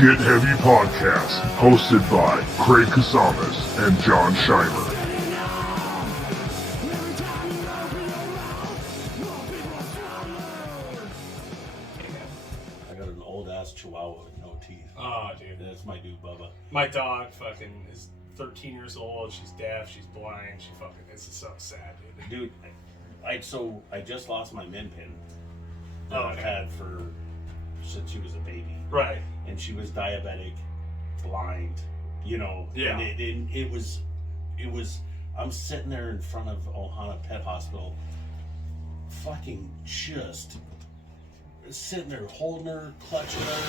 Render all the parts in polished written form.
Get Heavy Podcast, hosted by Craig Casamas and John Scheimer. I got an old ass Chihuahua with no teeth. Oh, dude. That's my dude, Bubba. My dog fucking is 13 years old. She's deaf. She's blind. She fucking. This is so sad, dude. Dude, I just lost my min pin that Oh, I've okay. had since she was a baby. Right. And she was diabetic, blind, Yeah. And it was. I'm sitting there in front of Ohana Pet Hospital, fucking just sitting there holding her, clutching her,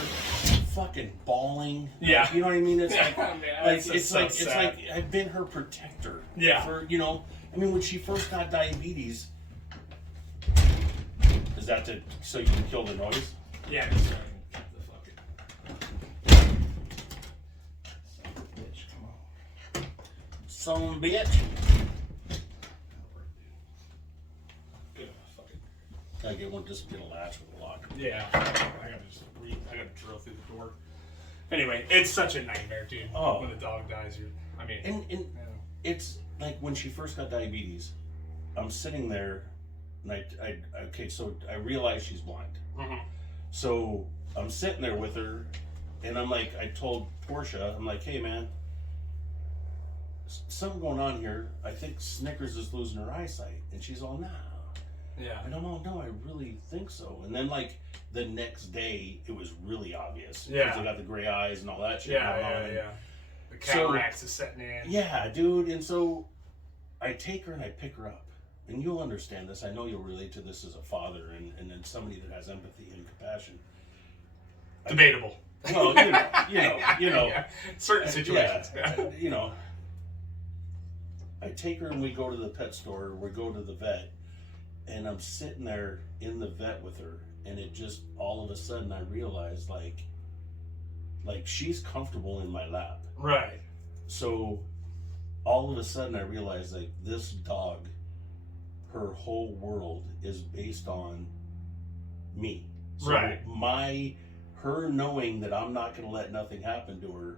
fucking bawling. Yeah. Like, you know what I mean? It's like, Man, it's like I've been her protector. Yeah. For I mean, when she first got diabetes, is that so you can kill the noise? Yeah. Just trying to keep the fucking. Son of a bitch. Good fucking. Gotta get a latch with a lock. Yeah. I gotta drill through the door. Anyway, it's such a nightmare, dude. Oh. When the dog dies, And it's like when she first got diabetes, I'm sitting there, and so I realize she's blind. Mm-hmm. So I'm sitting there with her, and I'm like, I told Portia, I'm like, hey man, something going on here. I think Snickers is losing her eyesight. And she's all, nah. Yeah. And I'm all, no, I really think so. And then like the next day, it was really obvious. Yeah. Because they got the gray eyes and all that shit going on. Yeah. The cataracts is setting in. Yeah, dude. And so I take her and I pick her up. And you'll understand this. I know you'll relate to this as a father and then somebody that has empathy and compassion. Debatable. Well, you know. Yeah. Certain situations. Yeah. I take her and we go to the pet store. We go to the vet. And I'm sitting there in the vet with her. And it just, all of a sudden, I realized, like she's comfortable in my lap. Right. So all of a sudden I realized like this dog, her whole world is based on me. So Right. her knowing that I'm not gonna let nothing happen to her,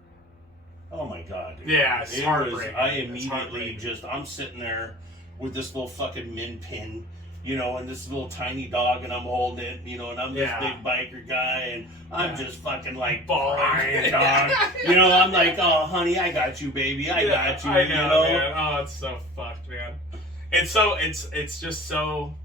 oh my god. Dude. Yeah, it's heartbreaking. I It's immediately heartbreaking. I'm sitting there with this little fucking min pin, and this little tiny dog, and I'm holding it, and I'm this big biker guy, and I'm just fucking like crying, dog. I'm like, oh, honey, I got you, baby, I got you. I know, man. Oh, it's so fucked, man. It's just so.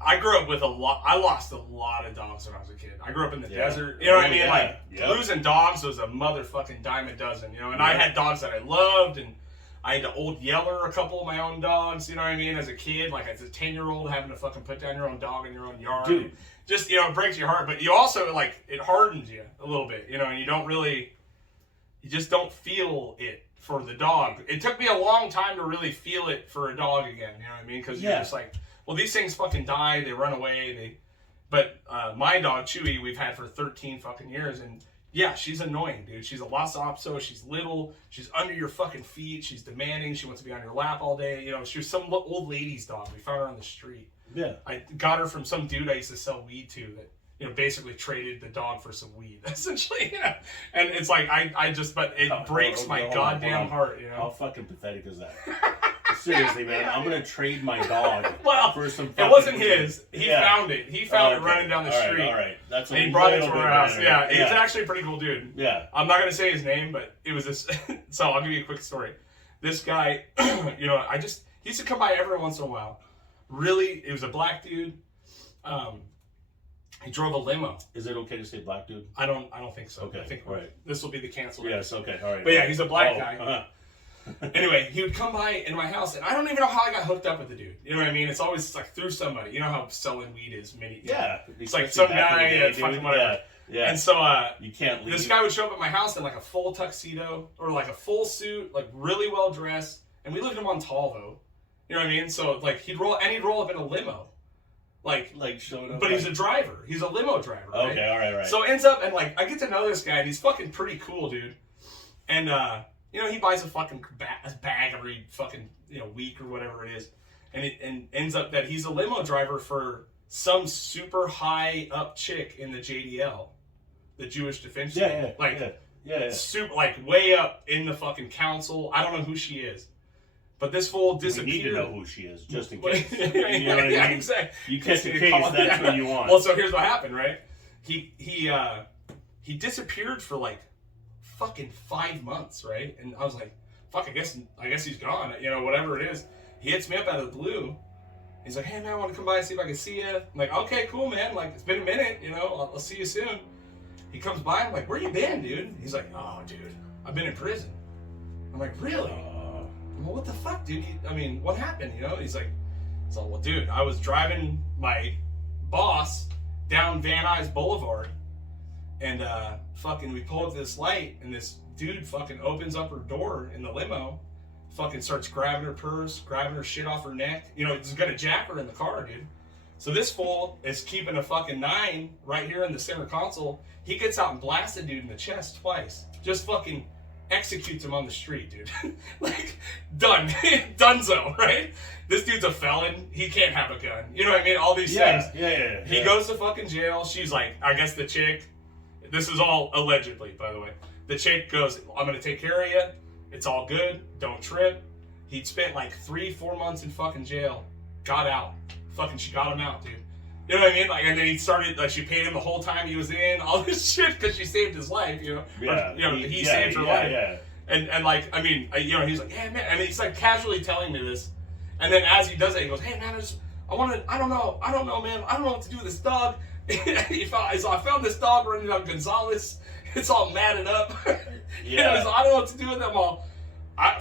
I grew up with I lost a lot of dogs when I was a kid. I grew up in the desert. You know what I mean? Yeah. Like Yep. losing dogs was a motherfucking dime a dozen. And I had dogs that I loved, and I had to Old Yeller a couple of my own dogs, you know what I mean, as a kid, like as a 10-year-old, having to fucking put down your own dog in your own yard. Dude. Just, it breaks your heart, but you also, like, it hardens you a little bit, and you just don't feel it for the dog. It took me a long time to really feel it for a dog again, you know what I mean, because you're just like, well, these things fucking die, they run away, but my dog, Chewy, we've had for 13 fucking years, and yeah, she's annoying, dude. She's a Lhasa Apso. She's little. She's under your fucking feet. She's demanding. She wants to be on your lap all day. She was some old lady's dog. We found her on the street. Yeah. I got her from some dude I used to sell weed to that, basically traded the dog for some weed, essentially. And it's like, but it breaks my goddamn heart, How fucking pathetic is that? Seriously, man. I'm going to trade my dog for some fucking it wasn't weed. his. He found it. He found it running down the street. All right. That's and he brought it to our house. Yeah, he's actually a pretty cool dude. Yeah. I'm not going to say his name, but it was this. So I'll give you a quick story. This guy, he used to come by every once in a while. Really, it was a black dude. He drove a limo. Is it okay to say black dude? I don't think so. Okay. I think right. This will be the canceled. Yes. Okay. All right. But yeah, he's a black guy. Uh-huh. Anyway, he would come by in my house, and I don't even know how I got hooked up with the dude. You know what I mean? It's always like through somebody. You know how selling weed is It's like some guy, fucking whatever. Yeah. And so you can't leave. This guy would show up at my house in like a full tuxedo or like a full suit, like really well dressed, and we lived in Montalvo. You know what I mean? So like he'd roll up in a limo. Like showing up. But he's a driver. He's a limo driver. Right? Okay, all right. So it ends up, and like I get to know this guy, and he's fucking pretty cool, dude. And he buys a fucking bag every fucking week or whatever it is, and ends up that he's a limo driver for some super high up chick in the JDL. the Jewish Defense. Yeah. Super, like way up in the fucking council. I don't know who she is, but this fool disappeared. We need to know who she is, just in case. You know what I mean? Exactly. You catch a case, that's what you want. Well, so here's what happened, right? He disappeared for like fucking 5 months, right? And I was like, fuck, I guess he's gone. You know, whatever it is. He hits me up out of the blue. He's like, hey man, I want to come by and see if I can see you. I'm like, okay, cool, man. Like, it's been a minute, you know. I'll see you soon. He comes by. I'm like, where you been, dude? He's like, oh, dude, I've been in prison. I'm like, really? Well, what the fuck, dude? I mean, what happened? You know? He's like, well, dude, I was driving my boss down Van Nuys Boulevard, and fucking, we pull up to this light, and this dude fucking opens up her door in the limo, fucking starts grabbing her purse, grabbing her shit off her neck. You know, he's gonna jack her in the car, dude. So this fool is keeping a fucking 9 right here in the center console. He gets out and blasts a dude in the chest twice. Just fucking executes him on the street, dude. Like, done. Dunzo, right? This dude's a felon. He can't have a gun. You know what I mean? All these things. Yeah. He goes to fucking jail. She's like, I guess the chick, this is all allegedly, by the way. The chick goes, I'm going to take care of you. It's all good. Don't trip. He'd spent like 3-4 months in fucking jail. Got out. Fucking, she got him out, dude. You know what I mean? Like, and then he started, like, she paid him the whole time he was in, all this shit, because she saved his life, you know? Yeah. Or, you know, he saved her life. Yeah. And like, I mean, you know, he's like, yeah, man. I mean, he's like casually telling me this. And then as he does it, he goes, hey, man, I don't know, man. I don't know what to do with this dog. I found this dog running on Gonzalez. It's all matted up. Yeah. You know, I don't know what to do with them all. I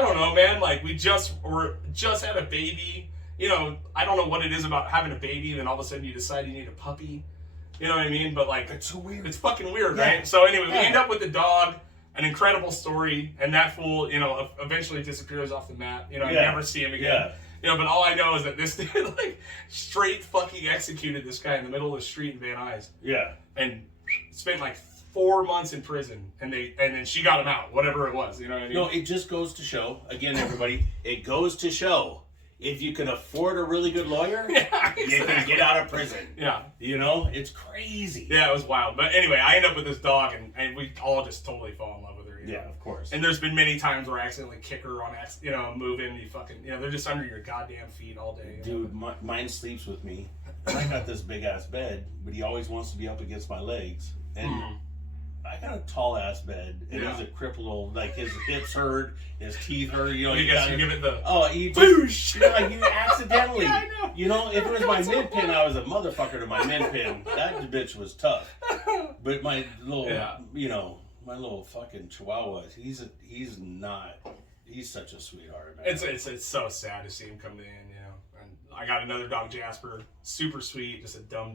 don't know, man. Like, we just had a baby. You know, I don't know what it is about having a baby, and then all of a sudden you decide you need a puppy. You know what I mean? But like, it's so weird. It's fucking weird, right? So anyway, we end up with the dog. An incredible story, and that fool, you know, eventually disappears off the map. You know, I never see him again. Yeah. You know, but all I know is that this dude, like, straight fucking executed this guy in the middle of the street in Van Nuys. Yeah. And spent like 4 months in prison, and then she got him out, whatever it was. You know what I mean? No, it just goes to show, again, everybody, it goes to show, if you can afford a really good lawyer, you can get out of prison. Yeah. You know, it's crazy. Yeah, it was wild. But anyway, I end up with this dog, and we all just totally fall in love with her. You know? Yeah, of course. And there's been many times where I accidentally kick her on, you know, moving, you fucking, you know, they're just under your goddamn feet all day. Dude, mine sleeps with me. And I got this big ass bed, but he always wants to be up against my legs. And I got a tall ass bed, and he's a crippled old, like, his hips hurt, his teeth hurt. You know, you guys give it the you just, you know, like, you accidentally. Yeah, I know. You know, if it was my mid pin, I was a motherfucker to my mid pin. That bitch was tough. But my little, you know, my little fucking chihuahua, he's such a sweetheart, man. It's so sad to see him come in, you know. And I got another dog, Jasper, super sweet, just a dumb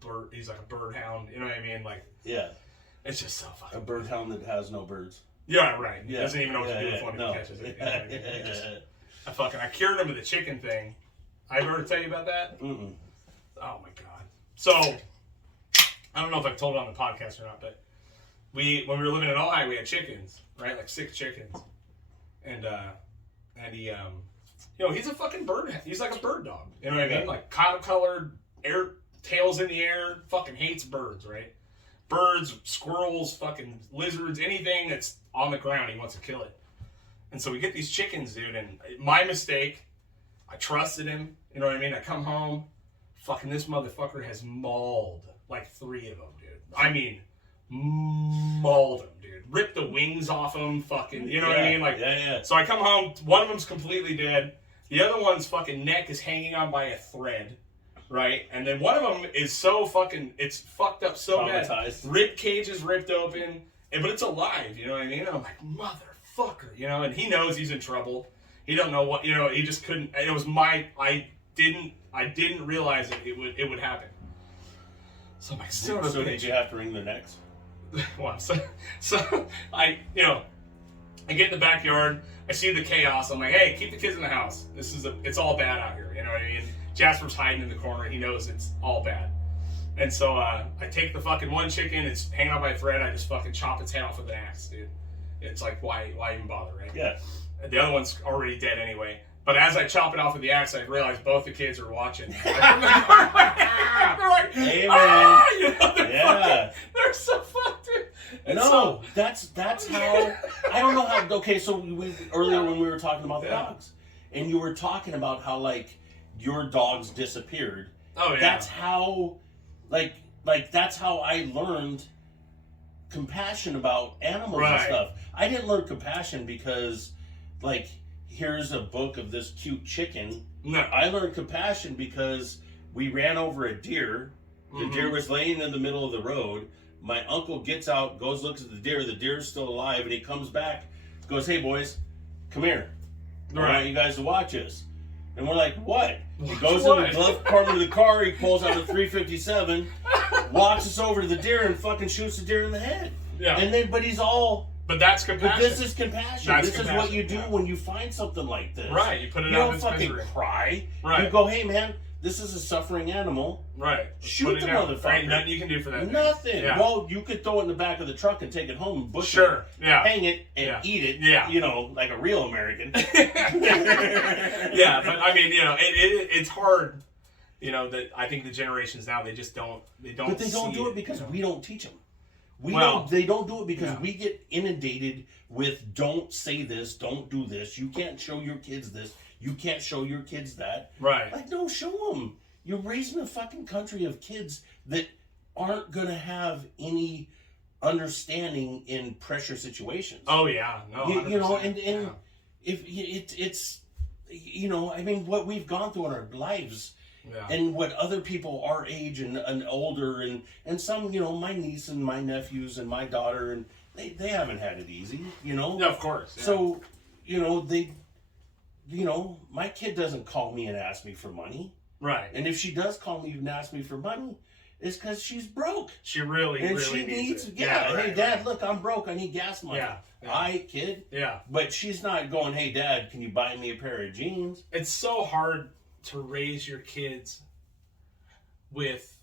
bird. He's like a bird hound, you know what I mean? Like, yeah. It's just so fucking a bird hound that has no birds. Yeah, right. He doesn't even know what to do with one if he catches it. You know what I mean? I cured him with the chicken thing. I ever tell you about that? Mm-mm. Oh my god. So I don't know if I've told it on the podcast or not, but when we were living in Ojai, we had chickens, right? Like 6 chickens. And he you know, he's a fucking bird. He's like a bird dog. You know what I mean? Like cotton colored, tails in the air, fucking hates birds, right? Birds, squirrels, fucking lizards, anything that's on the ground, he wants to kill it. And so we get these chickens, dude, and my mistake, I trusted him, you know what I mean? I come home, fucking this motherfucker has mauled like 3 of them, dude. I mean, mauled them, dude. Ripped the wings off them, fucking, you know what I mean? Like, So I come home, one of them's completely dead. The other one's fucking neck is hanging on by a thread. Right? And then one of them is so fucking, it's fucked up so bad. Rib cage is ripped open, but it's alive, you know what I mean? And I'm like, motherfucker, you know? And he knows he's in trouble. He don't know what, you know, he just couldn't, it was I didn't realize it would happen. So I'm like, so did you have to wring their necks? Well, so I, you know, I get in the backyard, I see the chaos, I'm like, hey, keep the kids in the house. It's all bad out here, you know what I mean? Jasper's hiding in the corner. He knows it's all bad. And so I take the fucking one chicken. It's hanging on by a thread. I just fucking chop its head off with an axe, dude. It's like, why even bother, right? Yeah. The other one's already dead anyway. But as I chop it off with the axe, I realized both the kids are watching. They're like, hey, man. ah! You know, they're so fucked. No, that's how. I don't know how. Okay, so earlier when we were talking about the dogs, and you were talking about how like your dogs disappeared. Oh yeah. That's how, like that's how I learned compassion about animals and stuff. I didn't learn compassion because, like, here's a book of this cute chicken. No. I learned compassion because we ran over a deer. The deer was laying in the middle of the road. My uncle gets out, goes, looks at the deer. The deer's still alive, and he comes back, goes, "Hey, boys, come here. I want you guys to watch us." And we're like, "What?" He goes in the glove compartment of the car. He pulls out a .357, walks us over to the deer, and fucking shoots the deer in the head. Yeah. And then, but he's all. But that's compassion. But this is compassion. This is what you do when you find something like this. Right. You put it out of its misery. You don't fucking cry. Right. You go, "Hey, man, this is a suffering animal." Right. Shoot the motherfucker. There ain't nothing you can do for that. Nothing. Yeah. Well, you could throw it in the back of the truck and take it home and bush it, hang it, and eat it. Yeah. You know, like a real American. Yeah, but I mean, you know, it's hard. You know, that I think the generations now, they just don't. But they don't do it because we don't teach them. They don't do it because we get inundated with "don't say this, don't do this, you can't show your kids this, you can't show your kids that." Right. Like, no, show them. You're raising a fucking country of kids that aren't gonna have any understanding in pressure situations. Oh yeah, no. You know, and if it's, you know, I mean, what we've gone through in our lives. Yeah. And what other people our age and older and some, you know, my niece and my nephews and my daughter, and they haven't had it easy, you know. Yeah, of course. Yeah. So, you know, my kid doesn't call me and ask me for money. Right. And if she does call me and ask me for money, it's because she's broke. She really needs it. Hey, Dad, look, I'm broke. I need gas money. Yeah. Hi, kid. Yeah. But she's not going, "Hey, Dad, can you buy me a pair of jeans?" It's so hard to raise your kids with,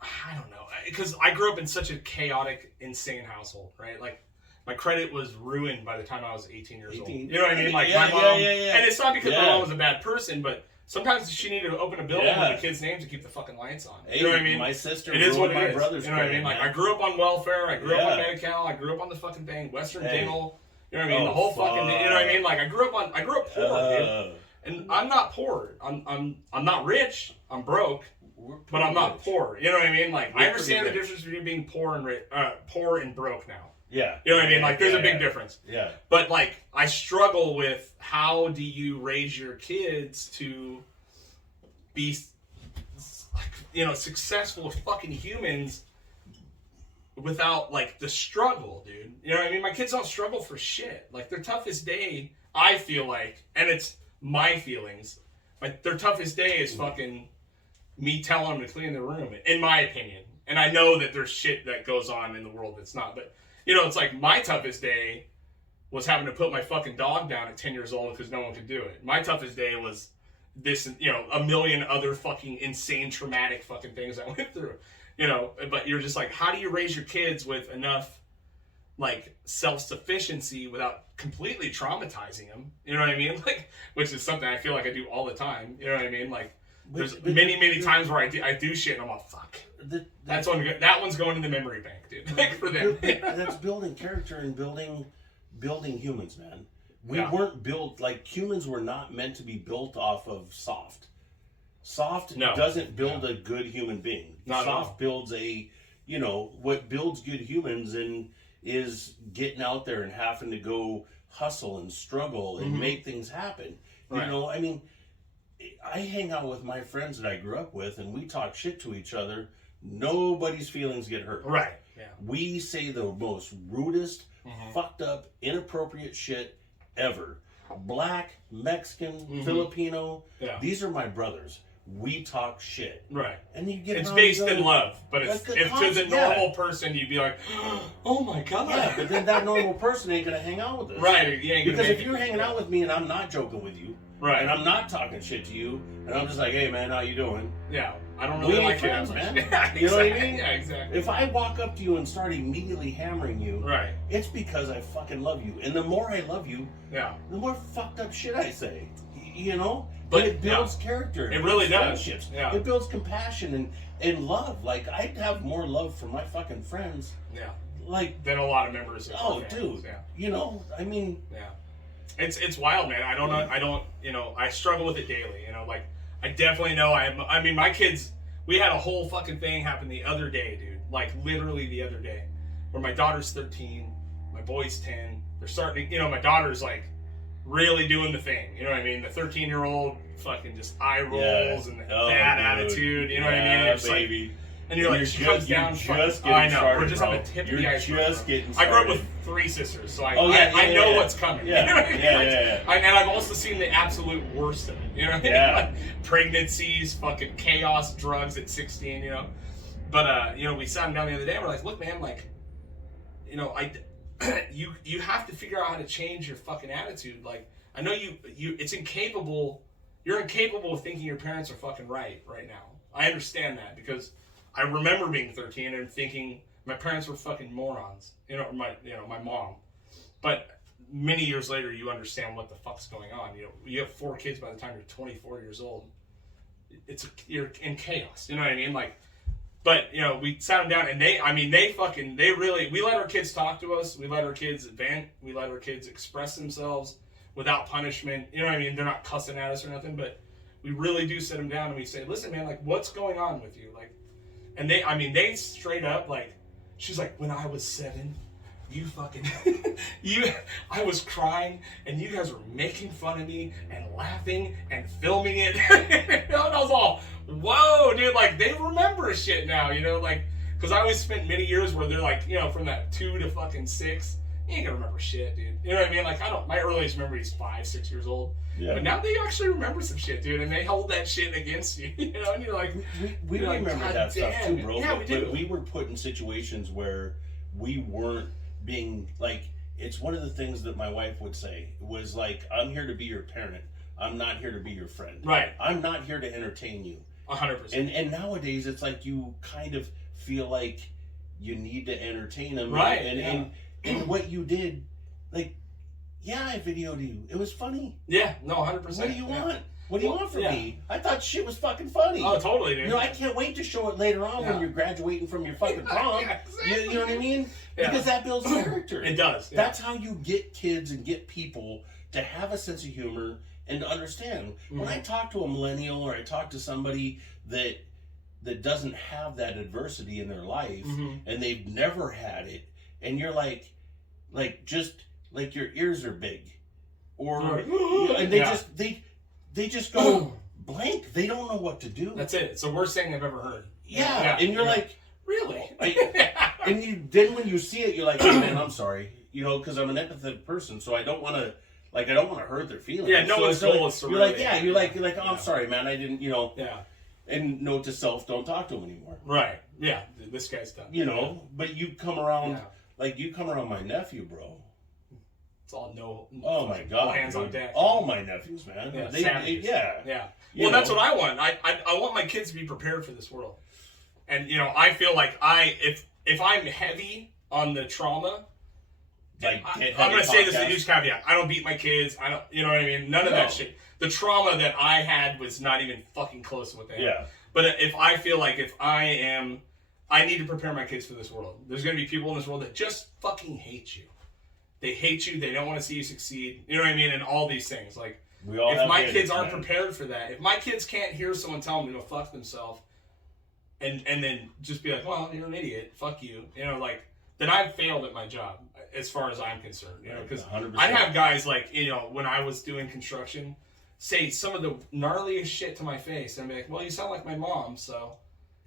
I don't know, because I grew up in such a chaotic, insane household, right? Like, my credit was ruined by the time I was 18 years old. You know what I mean? Like, my mom, and it's not because my mom was a bad person, but sometimes she needed to open a bill with the kids' names to keep the fucking lights on. You know what I mean? My sister, it is what it my is. brother's, you know what I mean? Like, I grew up on welfare, I grew up on Medi-Cal, I grew up on the fucking thing, Western Dental, you know what I mean? The whole fucking, you know what I mean? Like, I grew up poor, dude. And I'm not poor. I'm not rich. I'm broke, but I'm not poor. You know what I mean? Like, I understand the difference between being poor and broke now. Yeah. You know what I mean? Like, there's a big difference. Yeah. But like, I struggle with how do you raise your kids to be, you know, successful fucking humans without like the struggle, dude. You know what I mean? My kids don't struggle for shit. Like, their toughest day, I feel like, and it's my feelings, like, their toughest day is fucking me telling them to clean their room, in my opinion. And I know that there's shit that goes on in the world that's not, but, you know, it's like, my toughest day was having to put my fucking dog down at 10 years old because no one could do it. My toughest day was this, you know, a million other fucking insane, traumatic fucking things I went through, you know. But you're just like, how do you raise your kids with enough, like, self-sufficiency without completely traumatizing them? You know what I mean? Like, which is something I feel like I do all the time. You know what I mean? Like, there's many times where I do shit and I'm like, fuck. That one's going in the memory bank, dude. Like, for them. That's building character and building humans, man. We weren't built, like, humans were not meant to be built off of soft. Soft doesn't build a good human being. Soft builds a, you know, what builds good humans and is getting out there and having to go hustle and struggle and make things happen. Right. You know, I mean, I hang out with my friends that I grew up with and we talk shit to each other. Nobody's feelings get hurt. Right. Yeah. We say the most rudest, fucked up, inappropriate shit ever. Black, Mexican, Filipino. Yeah. These are my brothers. We talk shit. Right. And you get it's based in love. But if to the normal person you'd be like, oh my God. Yeah, but then that normal person ain't gonna hang out with us. Right. Because if you're hanging out with me and I'm not joking with you, right, and I'm not talking shit to you, and I'm just like, "Hey man, how you doing?" Yeah. I don't really like friends, man. Yeah, you know what I mean? Yeah, exactly. If I walk up to you and start immediately hammering you, right, it's because I fucking love you. And the more I love you, the more fucked up shit I say. you know. But it builds character. It really does. Friendships. Yeah. It builds compassion and love. Like, I'd have more love for my fucking friends. Yeah. Like, than a lot of members of oh, our families. dude. Yeah. You know, I mean. Yeah. It's wild, man. I don't know. You know, I struggle with it daily. You know, like, I definitely know. I mean, my kids. We had a whole fucking thing happen the other day, dude. Like, literally the other day, where my daughter's 13, my boy's 10. They're starting to, you know, my daughter's like really doing the thing. You know what I mean? The 13-year-old fucking just eye rolls and bad attitude. You know what I mean? It's baby. Like, and you're like, she comes down. I know. We're just on the tip of the iceberg. Just getting started. I grew up with 3 sisters, so I know what's coming. Yeah. You know what I mean? Yeah. And I've also seen the absolute worst of it. You know what I mean? Yeah. Like, pregnancies, fucking chaos, drugs at 16. You know. But you know, we sat him down the other day. And we're like, look, man, like, you know, you have to figure out how to change your fucking attitude. Like, I know it's incapable. You're incapable of thinking your parents are fucking right now. I understand that because I remember being 13 and thinking my parents were fucking morons. You know, my mom. But many years later, you understand what the fuck's going on. You know, you have 4 kids by the time you're 24 years old. You're in chaos. You know what I mean? Like, but you know, we sat them down and we let our kids talk to us. We let our kids vent. We let our kids express themselves without punishment. You know what I mean? They're not cussing at us or nothing, but we really do sit them down and we say, listen, man, like, what's going on with you? Like, and they straight up, like, she's like, when I was 7, you fucking, I was crying and you guys were making fun of me and laughing and filming it. And I was all, whoa, dude, like, they remember shit now, you know, like, because I always spent many years where they're like, you know, from that 2 to fucking 6, you ain't gonna remember shit, dude. You know what I mean? Like, my earliest memory is 5, 6 years old. Yeah. But now they actually remember some shit, dude, and they hold that shit against you, you know? And you're like, we remember like, that stuff too, bro. Yeah, we do. But we were put in situations where we weren't being, like, it's one of the things that my wife would say was like, I'm here to be your parent. I'm not here to be your friend. Right. I'm not here to entertain you. 100%. And nowadays, it's like you kind of feel like you need to entertain them. Right. And what you did, like, yeah, I videoed you. It was funny. Yeah, no, 100%. What do you want? What do you want from me? I thought shit was fucking funny. Oh, totally, dude. You know, I can't wait to show it later on when you're graduating from your fucking prom. Exactly. You know what I mean? Yeah. Because that builds character. It does. Yeah. That's how you get kids and get people to have a sense of humor and to understand. Mm-hmm. When I talk to a millennial or I talk to somebody that doesn't have that adversity in their life and they've never had it, and you're like just like your ears are big, or and they just go blank. They don't know what to do. That's it. It's the worst thing I've ever heard. Yeah. And you're like, really? And then when you see it, you're like, hey, man, I'm sorry, you know, because I'm an empathetic person, so I don't want to hurt their feelings. Yeah, no one's goal is to you're really, like, yeah, you're like, oh, I'm sorry, man, I didn't, you know. Yeah. And note to self, don't talk to him anymore. Right. Yeah. This guy's done. You know, but you come around, like you come around my nephew, bro. It's all no. Oh my God! All hands on deck. All my nephews, man. Yeah, yeah. Well, that's what I want. I want my kids to be prepared for this world. And you know, I feel like if I'm heavy on the trauma, like I'm going to say this as a huge caveat. I don't beat my kids. I don't. You know what I mean? None of that shit. The trauma that I had was not even fucking close to what they had. Yeah. But if I feel like I need to prepare my kids for this world. There's going to be people in this world that just fucking hate you. They hate you. They don't want to see you succeed. You know what I mean? And all these things. Like, if my kids aren't prepared for that, if my kids can't hear someone tell them to go fuck themselves, and then just be like, well, you're an idiot. Fuck you. You know, like, then I've failed at my job as far as I'm concerned. You know, because I'd have guys like, you know, when I was doing construction, say some of the gnarliest shit to my face, and I'd be like, well, you sound like my mom, so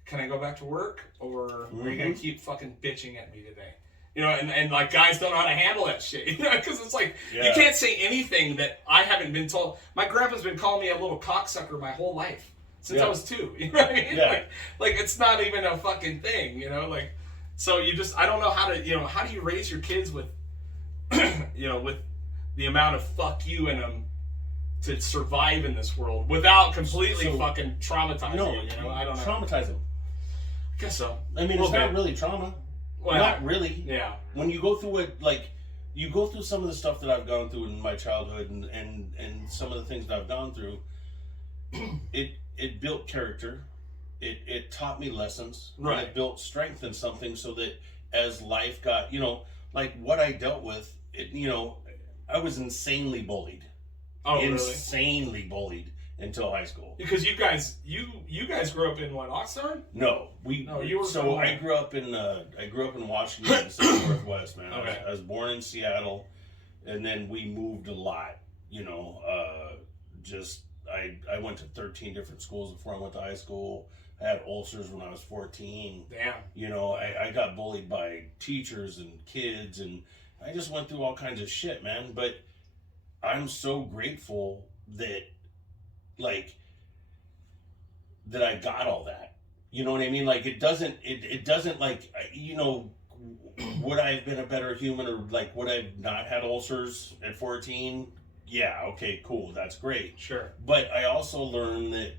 can I go back to work, or are you gonna keep fucking bitching at me today? You know, and like, guys don't know how to handle that shit, you know, because it's like, you can't say anything that I haven't been told. My grandpa's been calling me a little cocksucker my whole life, since I was 2, you know what I mean? Yeah. Like, it's not even a fucking thing, you know, like, so I don't know how to, you know, how do you raise your kids with, you know, with the amount of fuck you in them to survive in this world without completely fucking traumatizing you know? I don't know. Traumatize them. I guess so. I mean, it's not really trauma. Well, not really. Yeah. When you go through it, like, you go through some of the stuff that I've gone through in my childhood and some of the things that I've gone through, it built character. It taught me lessons. Right. And it built strength in something so that as life got, like what I dealt with, I was insanely bullied. Oh, insanely bullied until high school. Because you guys grew up in what, Oxnard? No, you were. So I grew up in Washington, in the Pacific Northwest, man. Okay. I was born in Seattle, and then we moved a lot. I went to 13 different schools before I went to high school. I had ulcers when I was 14. Damn. I got bullied by teachers and kids, and I just went through all kinds of shit, man. But I'm so grateful that I got all that. You know what I mean? Like, it doesn't like, would I have been a better human, or like, would I have not had ulcers at 14? Yeah, okay, cool, that's great. Sure. But I also learned that,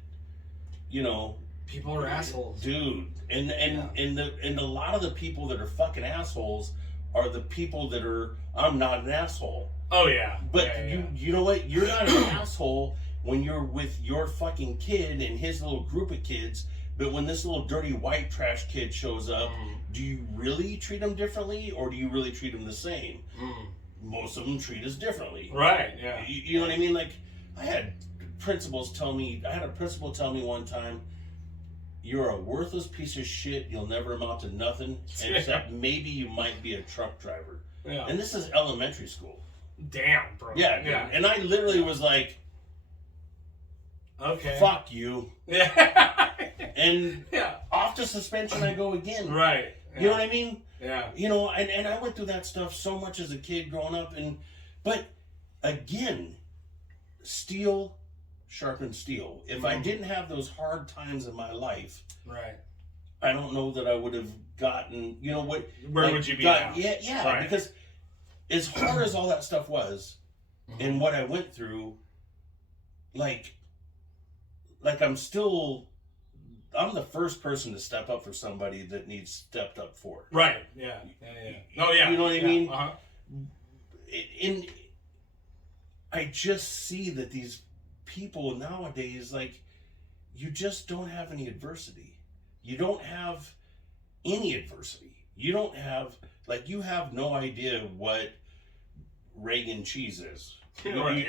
people are assholes. Dude. And a lot of the people that are fucking assholes are the people that are, I'm not an asshole. Oh, yeah. But you know what? You're not an asshole when you're with your fucking kid and his little group of kids, but when this little dirty white trash kid shows up, do you really treat him differently, or do you really treat him the same? Most of them treat us differently. Right, yeah. You know what I mean? Like, I had a principal tell me one time, you're a worthless piece of shit, you'll never amount to nothing, except maybe you might be a truck driver. Yeah. And this is elementary school. Damn, bro. Yeah. And I literally was like, okay. Fuck you. Yeah. And off to suspension I go again. Right. You know what I mean? Yeah. And I went through that stuff so much as a kid growing up, but again, steel sharpens steel. If I didn't have those hard times in my life, right, I don't know that I would have gotten, where would you be now? Yeah, right. Because as hard as all that stuff was, and what I went through, like I'm the first person to step up for somebody that needs stepped up for. Right. Yeah. Oh, yeah. You know what I mean? Uh-huh. And I just see that these people nowadays, like, you just don't have any adversity. You don't have any adversity. You don't have, you have no idea what Reagan cheese is. You know what I mean?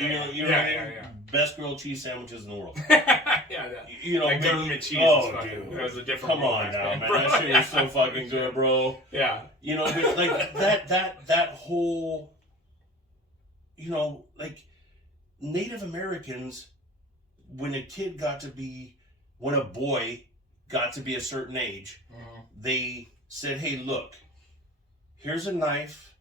Best grilled cheese sandwiches in the world. Like government cheese. Oh, dude, it was a different. Come on now, man. That shit is so fucking good, bro. Yeah. But like that whole, like Native Americans, when a boy got to be a certain age, they said, "Hey, look, here's a knife.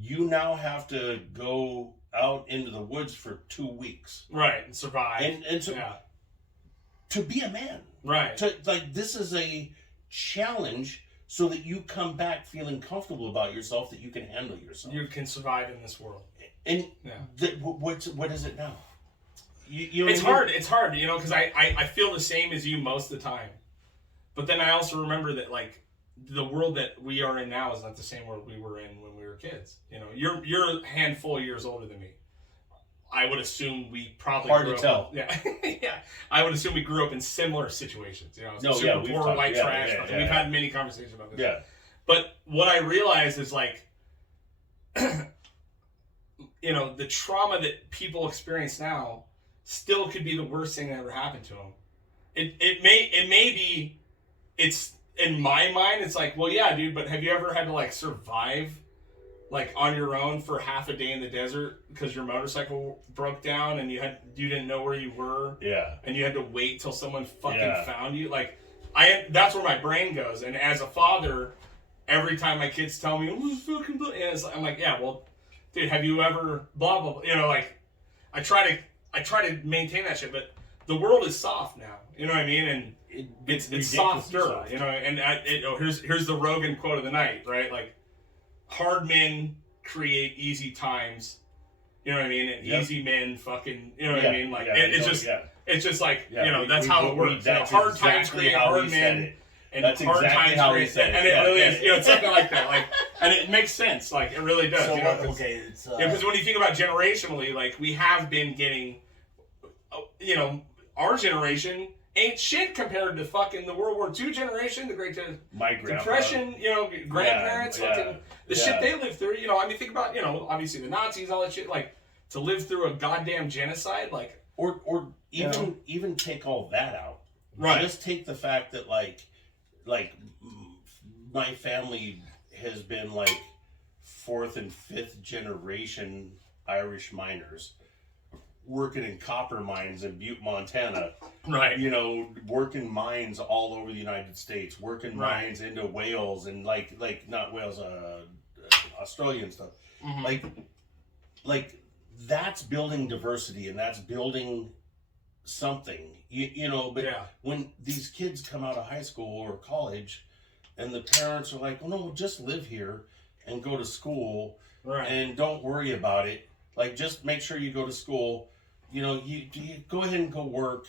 You now have to go out into the woods for 2 weeks." Right, and survive. And to be a man. Right. This is a challenge so that you come back feeling comfortable about yourself, that you can handle yourself. You can survive in this world. And what is it now? You know it's hard. It's hard, because I feel the same as you most of the time. But then I also remember that, like, the world that we are in now is not the same world we were in when we were kids. You're a handful of years older than me. I would assume we probably hard grew to tell. Yeah. I would assume we grew up in similar situations. Super we've poor, talked, white trash. We've had many conversations about this. Yeah. But what I realized is, like, the trauma that people experience now still could be the worst thing that ever happened to them. It may be. It's in my mind. It's like, well, yeah, dude. But have you ever had to, like, survive, like, on your own for half a day in the desert because your motorcycle broke down and you didn't know where you were? Yeah. And you had to wait till someone fucking found you. Like, that's where my brain goes. And as a father, every time my kids tell me, "Oh, fucking," and I'm like, yeah, well, dude, have you ever blah blah blah? Like, I try to maintain that shit, but the world is soft now. You know what I mean? And it's softer. Soft. And here's the Rogan quote of the night, right? Like, hard men create easy times. You know what I mean? And easy men fucking, you know what I mean? Like, it's just like, that's how it works. Hard times create hard men. and That's hard exactly times how are- he said it. and it Yeah, really yeah. is, it's something like that. Like, and it makes sense. Like, it really does. So you know, what, okay, it's because when you think about generationally, like, we have been getting, our generation ain't shit compared to fucking the World War II generation, the Great my grandpa. Depression, grandparents, Yeah, fucking the shit they lived through. Think about, obviously the Nazis, all that shit. Like, to live through a goddamn genocide, like, or even take all that out. Right. Just take the fact that like my family has been like 4th and 5th generation Irish miners working in copper mines in Butte, Montana. right, Working mines all over the United States, working Right. mines into Wales and like not Wales, Australia and stuff. Mhm. Like that's building diversity and that's building something, but Yeah. when these kids come out of high school or college and the parents are like, well, no, just live here and go to school right, and don't worry about it. Like, just make sure you go to school. You go ahead and go work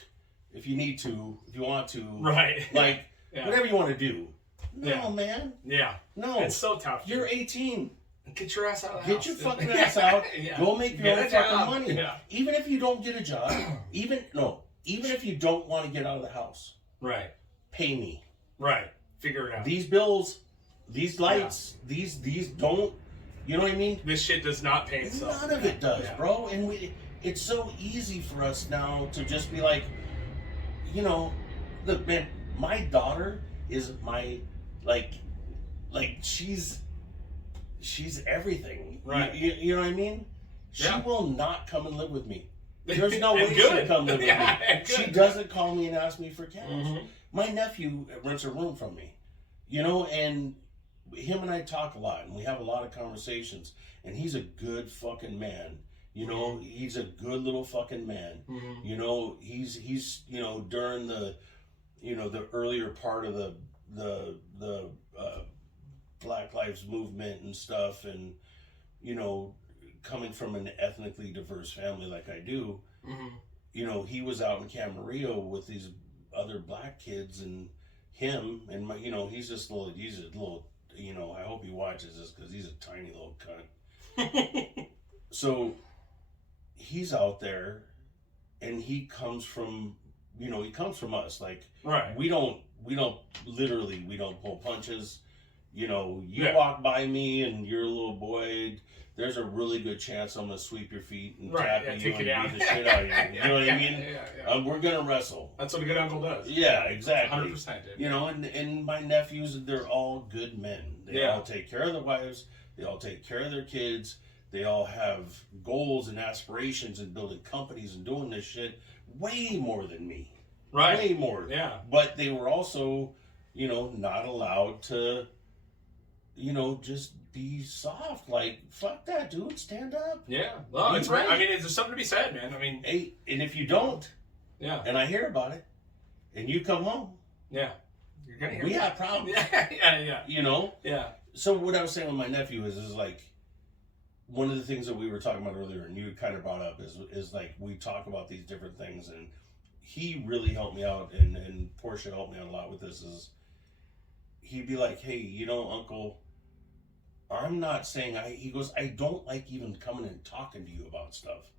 if you need to, if you want to. right, Like, Yeah. whatever you want to do. No, Yeah. man. yeah, No. it's so tough. You're 18. Get your ass out of the Get house. your fucking ass out. Yeah. Go make your Get own a fucking job. money. Yeah. Even if you don't get a job, even if you don't want to get out of the house, Right, pay me. right. Figure it out. These bills, these lights, these don't. You know what I mean? This shit does not pay itself. None of it does, Yeah. bro. And it's so easy for us now to just be like, look, man, my daughter is my, like she's everything. Right. You know what I mean? She Yeah. will not come and live with me. There's no And way good. she'll come live with Yeah, me. and She good. doesn't call me and ask me for cash. Mhm. My nephew rents a room from me, and him and I talk a lot, and we have a lot of conversations, and he's a good fucking man. He's a good little fucking man. Mhm. He's during the the earlier part of the Black Lives Movement and stuff, and coming from an ethnically diverse family like I do, Mhm. he was out in Camarillo with these other black kids and him and my, he's a little, I hope he watches this because he's a tiny little cunt. So he's out there and he comes from us. Like, Right. we don't pull punches. You Yeah. walk by me and you're a little boy, there's a really good chance I'm gonna sweep your feet and Right, tackle yeah, you take and you down. beat the shit out of you. You know what I mean? Yeah. We're gonna wrestle. That's what a good uncle does. Yeah, exactly. 100%, dude. And my nephews, they're all good men. They Yeah. all take care of their wives. They all take care of their kids. They all have goals and aspirations and building companies and doing this shit way more than me. Right. Way more. Yeah. But they were also, not allowed to, just be soft. Like, fuck that, dude. Stand up. Yeah. Well, Be it's right. I brave. mean, there's something to be said, man. I mean, Hey, and if you don't, yeah. and I hear about it, and you come home, Yeah. You're going to hear we that. have problems. Yeah. Yeah. So what I was saying with my nephew is like, one of the things that we were talking about earlier, and you kind of brought up, is like, we talk about these different things, and he really helped me out, and Portia helped me out a lot with this, is he'd be like, hey, Uncle, I'm not saying he goes, I don't like even coming and talking to you about stuff,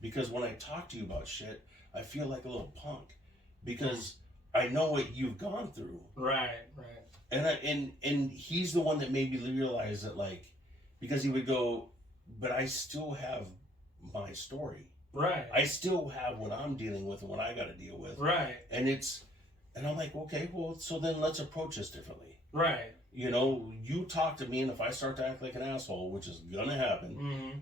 because when I talk to you about shit, I feel like a little punk, because I know what you've gone through. Right. And he's the one that made me realize that, like, because he would go, but I still have my story. Right. I still have what I'm dealing with and what I got to deal with. Right. And I'm like, okay, well, so then let's approach this differently. Right. You talk to me, and if I start to act like an asshole, which is gonna happen, Mm-hmm.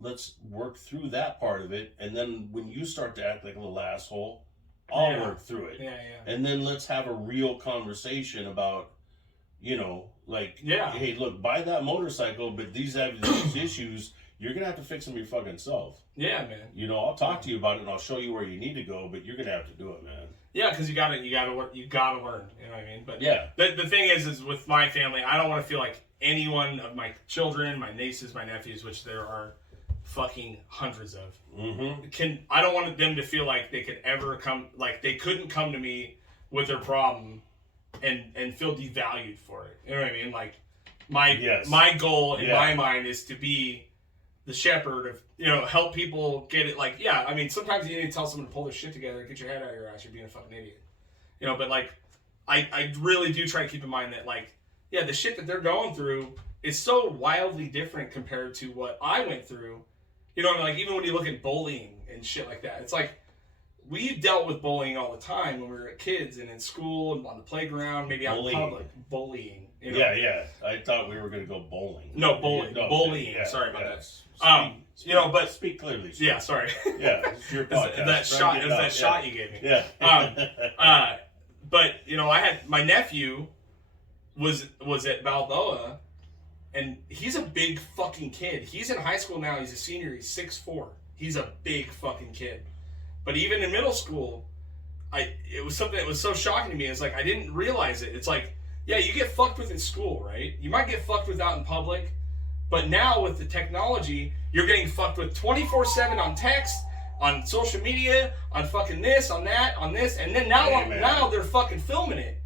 let's work through that part of it. And then when you start to act like a little asshole, I'll Yeah. work through it. Yeah. And then let's have a real conversation about, like, Yeah. hey, look, buy that motorcycle, but these have these issues. You're gonna have to fix them your fucking self. Yeah, man. I'll talk to you about it and I'll show you where you need to go, but you're gonna have to do it, man. Yeah, because you gotta learn. You gotta learn. You know what I mean? But Yeah. The thing is with my family, I don't want to feel like any one of my children, my nieces, my nephews, which there are fucking hundreds of. Mm-hmm. I don't want them to feel like they could ever come, like they couldn't come to me with their problem and feel devalued for it. You know what I mean? Like my goal in my mind is to be the shepherd of, you know, help people get it. Like, yeah, I mean, sometimes you need to tell someone to pull their shit together, get your head out of your ass, you're being a fucking idiot. You know, but like, I really do try to keep in mind that, like, yeah, the shit that they're going through is so wildly different compared to what I went through. You know, like, even when you look at bullying and shit like that, it's like, we dealt with bullying all the time when we were kids and in school and on the playground, maybe out in public. Bullying. You know? Yeah. I thought we were going to go bowling. No, bullying. No, bullying. yeah, Sorry about that. You know, but speak clearly. Sir. Yeah, sorry. Yeah, it's your podcast. That shot you gave me. Yeah. But you know, I had my nephew was at Balboa, and he's a big fucking kid. He's in high school now. He's a senior. He's 6'4". He's a big fucking kid. But even in middle school, it was something that was so shocking to me. It's like I didn't realize it. It's like, yeah, you get fucked with in school, right? You might get fucked with out in public, but now with the technology, you're getting fucked with 24/7 on text, on social media, on fucking this, on that, on this, and then now they're fucking filming it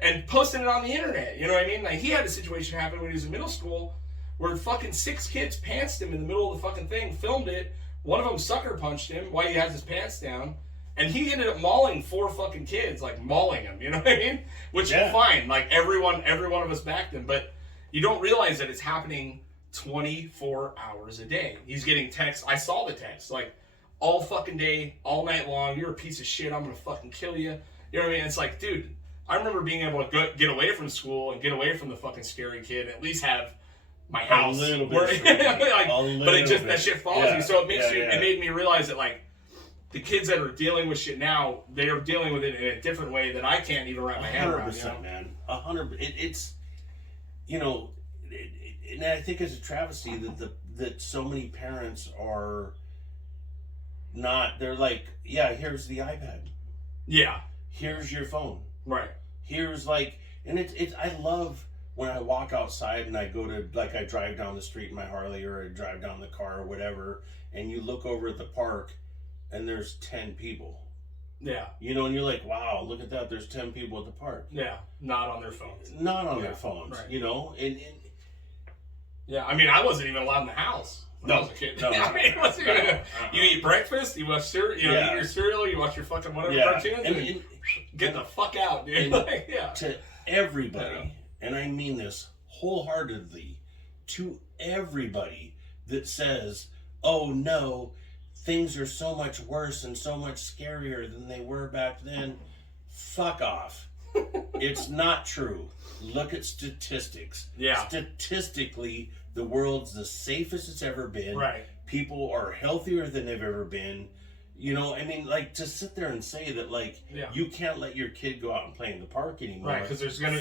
and posting it on the internet. You know what I mean? Like, he had a situation happen when he was in middle school where fucking 6 kids pantsed him in the middle of the fucking thing, filmed it. One of them sucker punched him while he has his pants down, and he ended up mauling 4 fucking kids, like mauling them. You know what I mean? Which is fine. Like, every one of us backed him, but you don't realize that it's happening 24 hours a day. He's getting texts. I saw the text, like, all fucking day, all night long. You're a piece of shit. I'm gonna fucking kill you. You know what I mean? It's like, dude, I remember being able to get away from school and get away from the fucking scary kid, and at least have my house. A little bit. But it just, that shit follows you. So it makes it made me realize that, like, the kids that are dealing with shit now, they are dealing with it in a different way that I can't even wrap my head around. 100%, you know? Man. 100%. It's, you know, and I think it's a travesty that so many parents are not. They're like, yeah, here's the iPad. Yeah. Here's your phone. Right. Here's, like, and it's I love when I walk outside and I go to, like, I drive down the street in my Harley or I drive down the car or whatever, and you look over at the park and there's 10 people. Yeah. You know, and you're like, wow, look at that. There's 10 people at the park. Yeah. Not on their phones. Not on their phones, right. You know? And yeah, I mean, I wasn't even allowed in the house when I was a kid. No, I mean, you eat breakfast, you watch cereal, you eat your cereal, you watch your fucking whatever cartoons, and get the fuck out, dude. Like, to everybody, and I mean this wholeheartedly, to everybody that says, oh no, things are so much worse and so much scarier than they were back then, fuck off. It's not true. Look at statistics. Yeah. Statistically, the world's the safest it's ever been. Right. People are healthier than they've ever been. You know, I mean, like, to sit there and say that, like, you can't let your kid go out and play in the park anymore. Right, because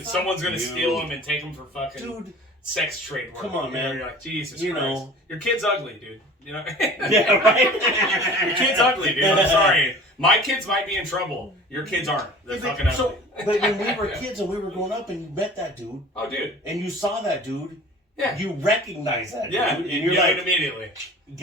someone's gonna steal him and take him for fucking sex trade work. Come on, man. You're like, Jesus Christ. Know. Your kid's ugly, dude. You know? Yeah, right? Your kid's ugly, dude. I'm sorry. My kids might be in trouble. Your kids aren't. They're fucking ugly. But when we were kids and we were growing up and you met that dude. Oh, dude. And you saw that dude. Yeah. You recognize that dude. And you're like, immediately.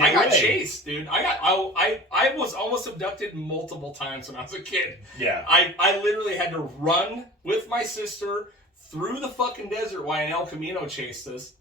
I got chased, dude. I was almost abducted multiple times when I was a kid. Yeah. I literally had to run with my sister through the fucking desert while an El Camino chased us.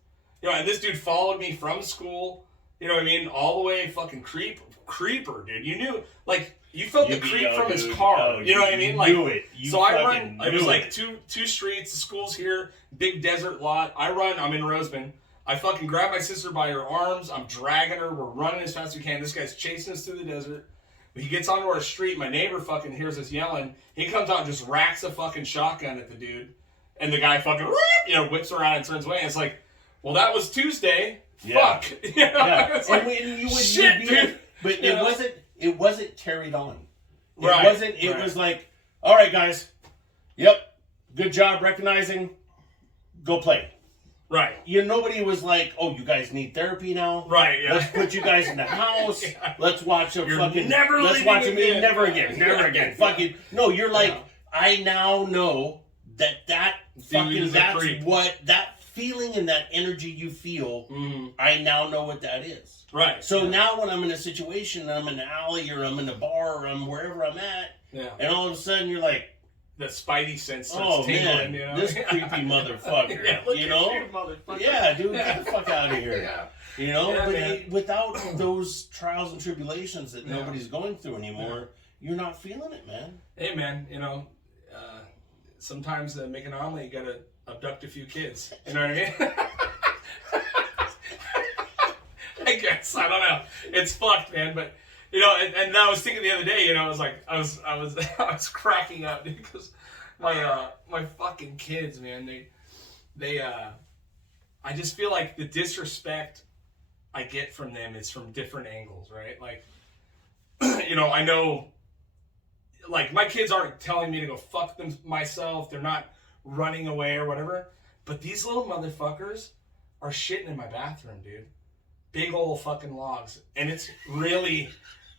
You know, and this dude followed me from school. You know what I mean? All the way, fucking creeper, dude. You knew, like, you felt the creep from his car. You know what I mean? Like, knew it. So I run. It was like two streets. The school's here. Big desert lot. I run. I'm in Roseman. I fucking grab my sister by her arms. I'm dragging her. We're running as fast as we can. This guy's chasing us through the desert. He gets onto our street. My neighbor fucking hears us yelling. He comes out and just racks a fucking shotgun at the dude. And the guy fucking, you know, whips around and turns away. And it's like, well, that was Tuesday. Yeah. Fuck. You know? Yeah. It's like, shit, dude. But it wasn't carried on. It was like, all right, guys. Yep. Good job recognizing. Go play. Right. Nobody was like, oh, you guys need therapy now. Right. Yeah. Let's put you guys in the house. Let's watch a fucking. Let's watch a movie. Never again. Fucking. No, you're like, I now know that fucking. That's what that feeling and that energy you feel. Mm-hmm. I now know what that is. Right. So now when I'm in a situation, I'm in an alley or I'm in a bar or I'm wherever I'm at, and all of a sudden you're like, the spidey sense starts Oh tingling, man, you know? this creepy motherfucker. Yeah, look you at know? you, motherfucker. Yeah, dude, get the fuck out of here. Yeah. You know, Yeah, but man. without those trials and tribulations that Yeah. nobody's going through anymore, you're not feeling it, man. Hey, man, you know, sometimes to make an omelet, you gotta abduct a few kids. You know what I mean? I guess, I don't know. It's fucked, man, but you know, and I was thinking the other day, you know, I was like, I was cracking up because my fucking kids, man, they I just feel like the disrespect I get from them is from different angles, right? Like, you know, I know, like, my kids aren't telling me to go fuck them myself. They're not running away or whatever. But these little motherfuckers are shitting in my bathroom, dude. Big old fucking logs. And it's really,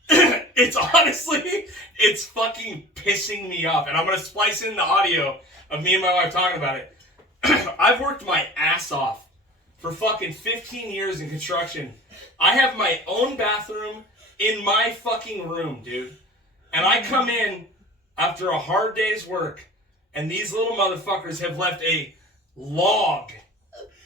it's honestly, it's fucking pissing me off. And I'm going to splice in the audio of me and my wife talking about it. I've worked my ass off for fucking 15 years in construction. I have my own bathroom in my fucking room, dude. And I come in after a hard day's work, and these little motherfuckers have left a log.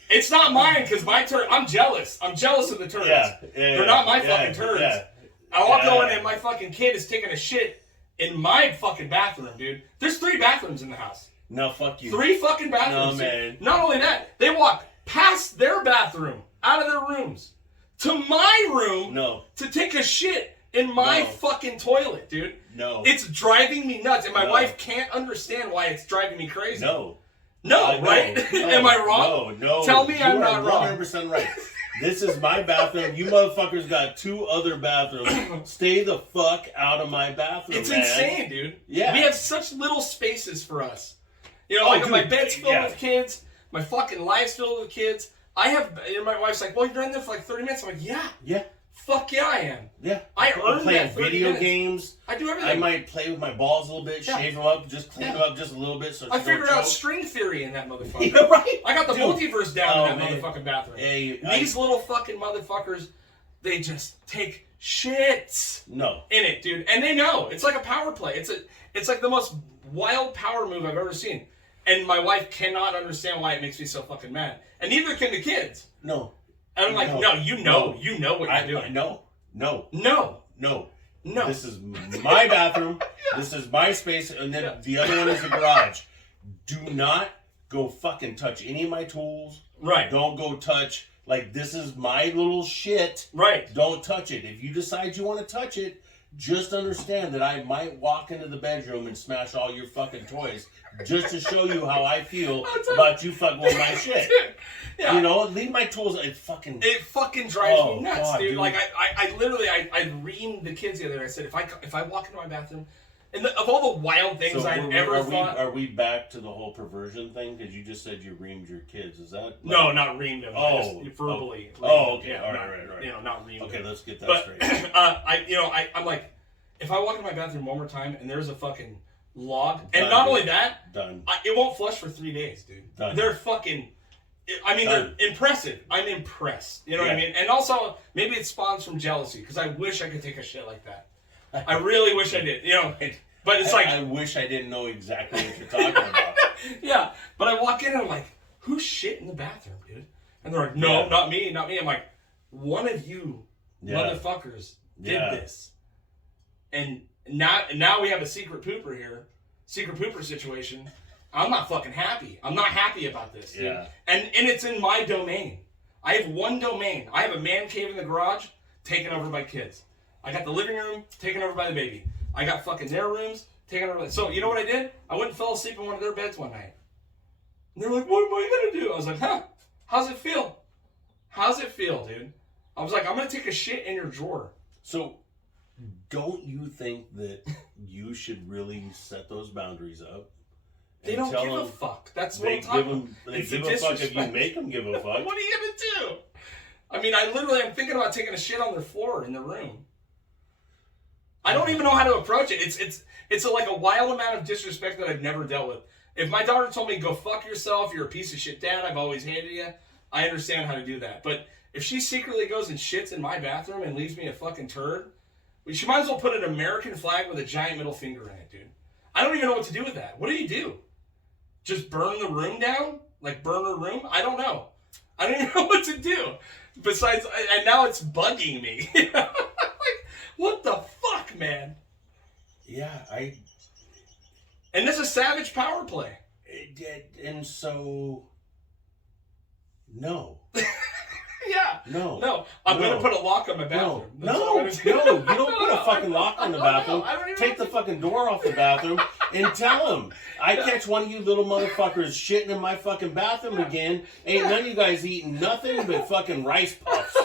It's not mine, because my turd, I'm jealous. I'm jealous of the turds. Yeah, They're not my fucking turds. Yeah. I walk in and my fucking kid is taking a shit in my fucking bathroom, dude. There's 3 bathrooms in the house. No, fuck you. 3 fucking bathrooms. No, man. Not only that, they walk past their bathroom, out of their rooms, to my room to take a shit in my fucking toilet, dude. No. It's driving me nuts, and my wife can't understand why it's driving me crazy. No, right? No, Am I wrong? No. Tell me I'm not wrong. 100% right. This is my bathroom. You motherfuckers got 2 other bathrooms. Stay the fuck out of my bathroom, It's man. insane, dude. Yeah. We have such little spaces for us. You know, like dude, my bed's filled yeah. with kids. My fucking life's filled with kids. I have, and my wife's like, well, you're in there for like 30 minutes. I'm like, yeah. Yeah. Fuck yeah, I am. Yeah. I I'm earned playing that 30 video minutes. games. I do everything. I might play with my balls a little bit, Yeah. shave them up, just clean Yeah. them up just a little bit. So I it's no figured out choke. string theory in that motherfucker. Yeah, right. I got the Dude. multiverse down in that man. motherfucking bathroom. Hey, These little fucking motherfuckers, they just take shits No. in it, dude. And they know. It's like a power play. It's like the most wild power move I've ever seen. And my wife cannot understand why it makes me so fucking mad. And neither can the kids. No. And I'm like, no, you know what you're doing. No. This is my bathroom. This is my space, and then the other one is the garage. Do not go fucking touch any of my tools. Right. Don't go touch. Like, this is my little shit. Right. Don't touch it. If you decide you want to touch it, just understand that I might walk into the bedroom and smash all your fucking toys just to show you how I feel about you fucking with my shit. Yeah. You know, leave my tools. It fucking drives me nuts, God, dude. dude. Like I literally reamed the kids the other day. I said, if I walk into my bathroom, and of all the wild things I've ever thought. Are we back to the whole perversion thing? Because you just said you reamed your kids. Is that? No, not reamed them. Oh, just verbally. okay. Yeah, All right. You know, not reamed. Okay, them. let's get that But straight. I'm like, if I walk in my bathroom one more time and there's a fucking log, Done, and not dude. only that, Done. it won't flush for 3 days, dude. Done. They're fucking. I mean, Done. they're impressive. I'm impressed. You know what I mean? And also, maybe it spawns from jealousy because I wish I could take a shit like that. I really wish I did. You know, but it's like I wish I didn't know exactly what you're talking about. yeah. But I walk in and I'm like, who's shit in the bathroom, dude? And they're like, no, not me. I'm like, one of you motherfuckers did this, and now we have a secret pooper situation. I'm not fucking happy. I'm not happy about this, dude. Yeah. And it's in my domain. I have one domain. I have a man cave in the garage taken over by kids. I got the living room taken over by the baby. I got fucking their rooms taken over by... So, you know what I did? I went and fell asleep in one of their beds one night. And they were like, what am I going to do? I was like, how's it feel? How's it feel, dude? I was like, I'm going to take a shit in your drawer. So, don't you think that you should really set those boundaries up? They don't give a fuck. That's what I'm talking about. They give a fuck if you make them give a fuck. What are you going to do? I mean, I'm thinking about taking a shit on their floor in the room. I don't even know how to approach it. It's like a wild amount of disrespect that I've never dealt with. If my daughter told me, go fuck yourself, you're a piece of shit dad, I've always hated you, I understand how to do that. But if she secretly goes and shits in my bathroom and leaves me a fucking turd, she might as well put an American flag with a giant middle finger in it, dude. I don't even know what to do with that. What do you do? Just burn the room down? Like burn a room? I don't know. I don't even know what to do. Besides, and now it's bugging me. Like, what the fuck, man? Yeah, And this is savage power play. and so, no. Yeah. No. I'm going to put a lock on my bathroom. No, you don't put a fucking lock on the bathroom. I don't even Take the fucking door off the bathroom and tell them. I catch one of you little motherfuckers shitting in my fucking bathroom again. Ain't none of you guys eating nothing but fucking rice puffs.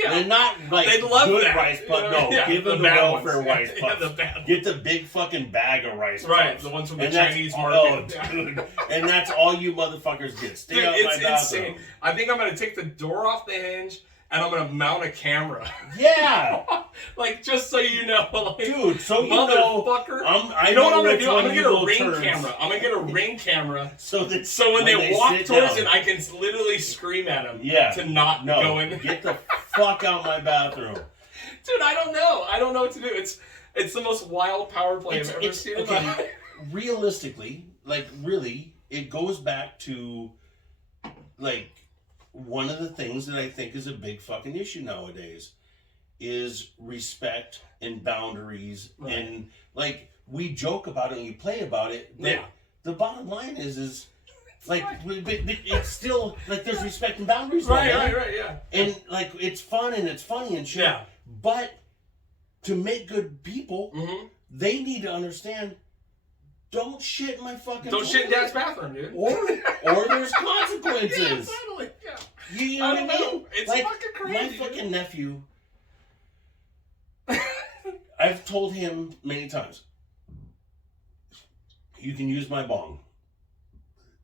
Yeah. They're not like They'd love good that. rice puffs. No, Yeah, give them the bad welfare ones. rice Yeah, puffs. the bad ones. Get the big fucking bag of rice Right, puffs. the ones from the And that's Chinese all- market. Oh, dude. And that's all you motherfuckers get. Stay Dude, out it's my bathroom. insane. I think I'm going to take the door off the hinge and I'm going to mount a camera. Yeah. Like, just so you know. Like, Dude, so you know, motherfucker. I you know what I'm going which to do? I'm one going to you get a will ring turn. camera. I'm going to get a ring camera. So that So when they walk sit towards down, it, I can literally scream at them yeah, to not no, go in. get the fuck out my bathroom. Dude, I don't know. I don't know what to do. It's the most wild power play I've ever seen in my life. Realistically, like really, it goes back to like one of the things that I think is a big fucking issue nowadays is respect and boundaries. Right. And like we joke about it and you play about it, but Yeah. the bottom line is like but it's still like there's respect and boundaries. Right, though, man. right, yeah. And like it's fun and it's funny and shit. Yeah. But to make good people, Mm-hmm. they need to understand. Don't shit in my fucking. Don't shit in toilet. Dad's bathroom, dude. Or there's consequences. Yeah, totally. Yeah. You know I what I don't mean? know. It's like fucking crazy, my dude. fucking nephew. I've told him many times. You can use my bong.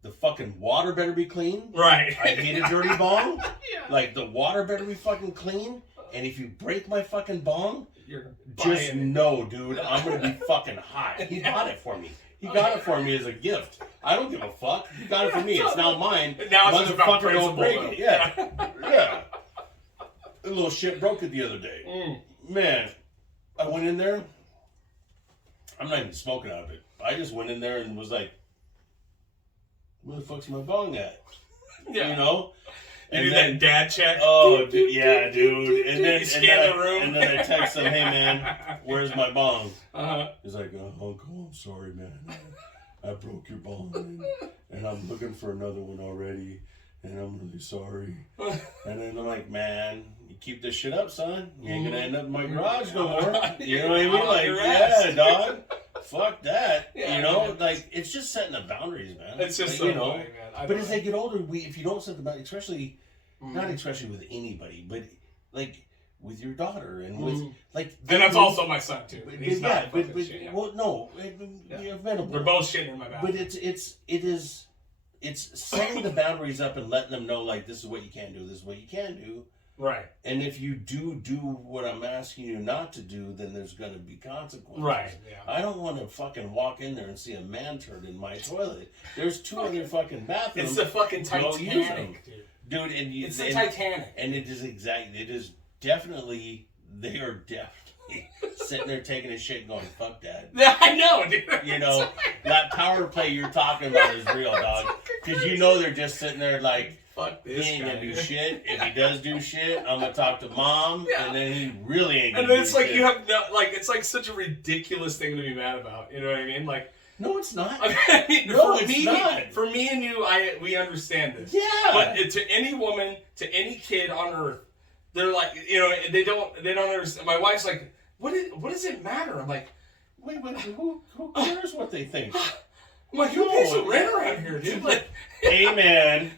The fucking water better be clean. Right. I hate a dirty bong. Yeah. Like the water better be fucking clean. And if you break my fucking bong, You're just buying it. know, dude, I'm gonna be fucking hot. He bought it for me. He got it for me as a gift. I don't give a fuck. He got it for me. It's now mine. Now it's just about Motherfucker, don't break principle, it. Yeah. Yeah. A little shit broke it the other day. Man, I went in there. I'm not even smoking out of it. I just went in there and was like, where the fuck's my bong at? Yeah. You know? You do that dad check. Oh, yeah, dude. And then, You scan the room. and then I text him, hey, man, where's my bong? Uh-huh. He's like, Uncle, I'm sorry, man. I broke your bong, and I'm looking for another one already, and I'm really sorry. And then I'm like, man, you keep this shit up, son. You ain't gonna end up in my garage no more. You know what I mean? Like, Your ass. yeah, dog. Fuck that. Yeah, you know, man. like, it's just setting the boundaries, man. It's just like, so you know. funny, man. But as they get older, if you don't set the boundaries, especially, not especially with anybody, but like with your daughter and with like. And that's also my son too. He's yeah, not but fucking shit, yeah. well, no, you're venerable. They're both shitting in my bathroom. But it's setting the boundaries up and letting them know like this is what you can do, this is what you can do. Right. And if you do what I'm asking you not to do, then there's going to be consequences. Right. Yeah. I don't want to fucking walk in there and see a man turd in my toilet. There's two other fucking bathrooms. It's the fucking Go use them. Titanic, dude. Dude, It's the Titanic. And it is definitely, they are definitely sitting there taking a shit and going, fuck that. I know, dude. You know, that power play you're talking about is real, dog. Because you know they're just sitting there like, Fuck he this ain't guy. gonna do shit. If he does do shit, I'm gonna talk to mom, Yeah. and then he really ain't gonna And then do it's like shit. you have no, like it's like such a ridiculous thing to be mad about. You know what I mean? Like, No, it's not. I mean, No, for it's me, not. for me and you, we understand this. Yeah. But to any woman, to any kid on earth, they're like, you know, they don't understand. My wife's like, what does it matter? I'm like, Wait, who cares what they think? I'm like, who pays the rent around here, dude? Like, Hey, man.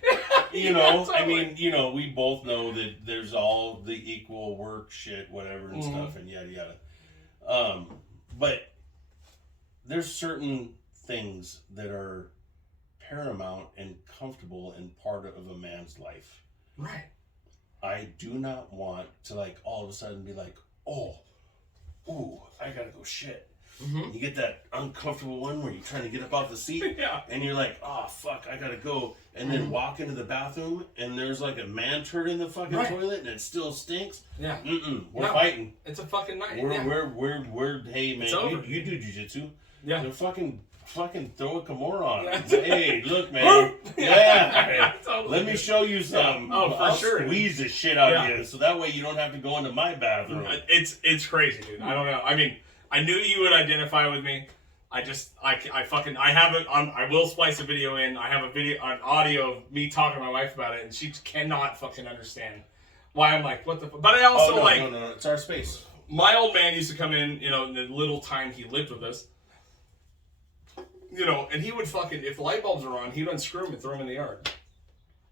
You know, totally. I mean, you know, we both know that there's all the equal work shit, whatever, and stuff, and yada yada. But there's certain things that are paramount and comfortable and part of a man's life. right. I do not want to like all of a sudden be like, ooh, I gotta go shit. Mm-hmm. You get that uncomfortable one where you're trying to get up off the seat, Yeah. and you're like, oh fuck, I gotta go, and then walk into the bathroom, and there's like a man turd in the fucking Right. toilet, and it still stinks. Yeah. We're No. fighting. It's a fucking night. We're yeah. Hey man, It's over. you do jujitsu. Yeah. So fucking fucking throw a Kimura on him. Hey, look, man. Yeah. Totally. Let me show you some. Oh, for I'll sure. squeeze the shit out Yeah. of you, so that way you don't have to go into my bathroom. It's crazy, dude. I don't know. I mean, I knew you would identify with me. I have it on. I will splice a video in. I have an audio of me talking to my wife about it, and she cannot fucking understand why I'm like, what the. But I also no, it's our space. My old man used to come in, you know, in the little time he lived with us, you know, and he would fucking, if the light bulbs were on, he'd unscrew them and throw them in the yard.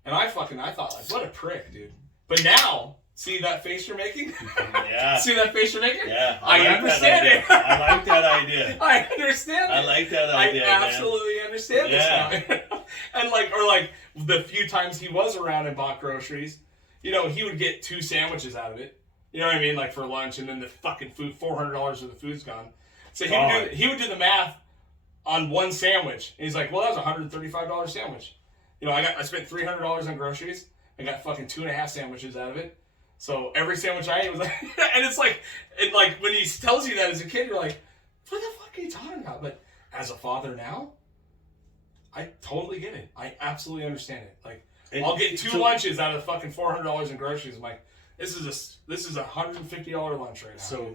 And I thought, like, what a prick, dude. But now, see that face you're making? Yeah. See that face you're making? Yeah. I understand it. I like that idea. I understand it. I like that idea, I absolutely understand this now. And like the few times he was around and bought groceries, you know, he would get 2 sandwiches out of it. You know what I mean? Like for lunch, and then the fucking food, $400 of the food's gone. So he would do the math on one sandwich. And he's like, well, that was a $135 sandwich. You know, I spent $300 on groceries. I got fucking 2.5 sandwiches out of it. So every sandwich I ate was like, and it's like, when he tells you that as a kid, you're like, what the fuck are you talking about? But as a father now, I totally get it. I absolutely understand it. Like, I'll get 2 lunches out of fucking $400 in groceries. I'm like, this is a $150 lunch right now. So,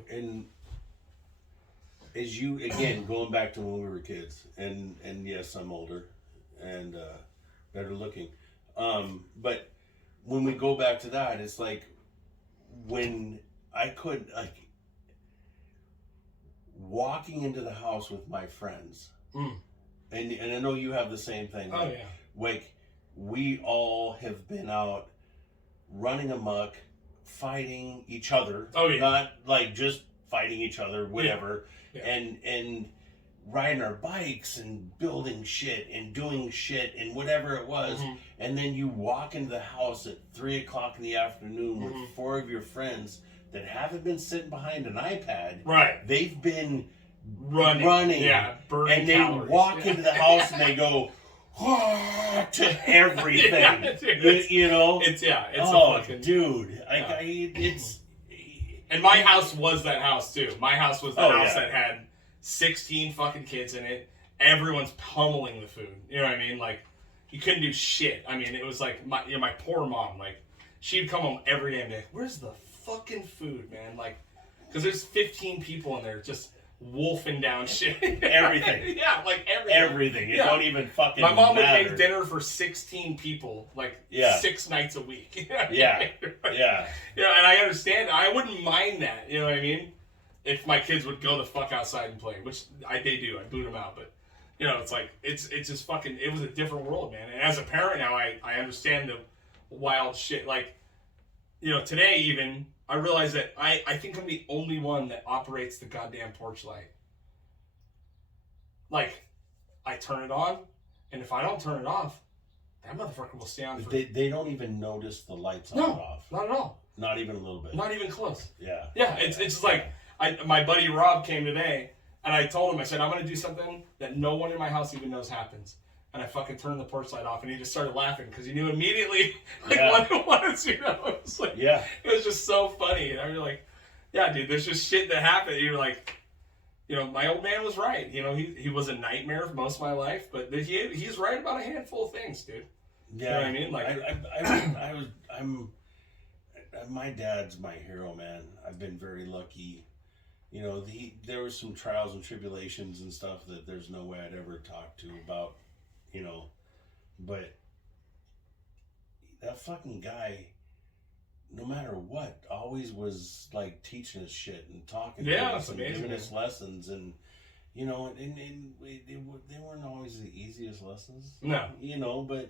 as you, again, going back to when we were kids, and yes, I'm older and better looking, but when we go back to that, it's like when I could, like, walking into the house with my friends, and I know you have the same thing. Oh, yeah. Like, we all have been out running amok, fighting each other. Oh, yeah. Not like just fighting each other, whatever. Yeah. And riding our bikes and building shit and doing shit and whatever it was. Mm-hmm. And then you walk into the house at 3:00 in the afternoon Mm-hmm. with 4 of your friends that haven't been sitting behind an iPad. Right. They've been Running. Yeah. Burning and they calories. walk into the house and they go to everything. Yeah, dude, you know? It's a fucking... Dude. It's... And my house was that house, too. My house was the house yeah. that had 16 fucking kids in it. Everyone's pummeling the food. You know what I mean? Like, you couldn't do shit. I mean, it was like, my poor mom, like, she'd come home every day and be like, where's the fucking food, man? Like, because there's 15 people in there just wolfing down shit. Everything. Yeah, like everything. It don't even fucking My mom matter. would make dinner for 16 people, like, 6 nights a week. Yeah. Yeah, and I understand. I wouldn't mind that, you know what I mean? If my kids would go the fuck outside and play, which they do. I boot them out, but, you know, it's like, it's just fucking, it was a different world, man. And as a parent now, I understand the wild shit. Like, you know, today even, I realize that I think I'm the only one that operates the goddamn porch light. Like, I turn it on, and if I don't turn it off, that motherfucker will stay on for... They don't even notice the lights on or off. Not at all. Not even a little bit. Not even close. Yeah. Yeah, it's just like, my buddy Rob came today, and I told him, I said, I'm going to do something that no one in my house even knows happens. And I fucking turned the porch light off, and he just started laughing because he knew immediately what it was, you know? It was like, it was just so funny. And I was like, yeah, dude, there's just shit that happened. You're like, you know, my old man was right. You know, he was a nightmare for most of my life, but he's right about a handful of things, dude. Yeah. You know what I mean? Like, I'm my dad's my hero, man. I've been very lucky. You know, there was some trials and tribulations and stuff that there's no way I'd ever talk to about, you know, but that fucking guy, no matter what, always was like teaching us shit and talking to us and giving us lessons, and you know, and they weren't always the easiest lessons. No. You know, but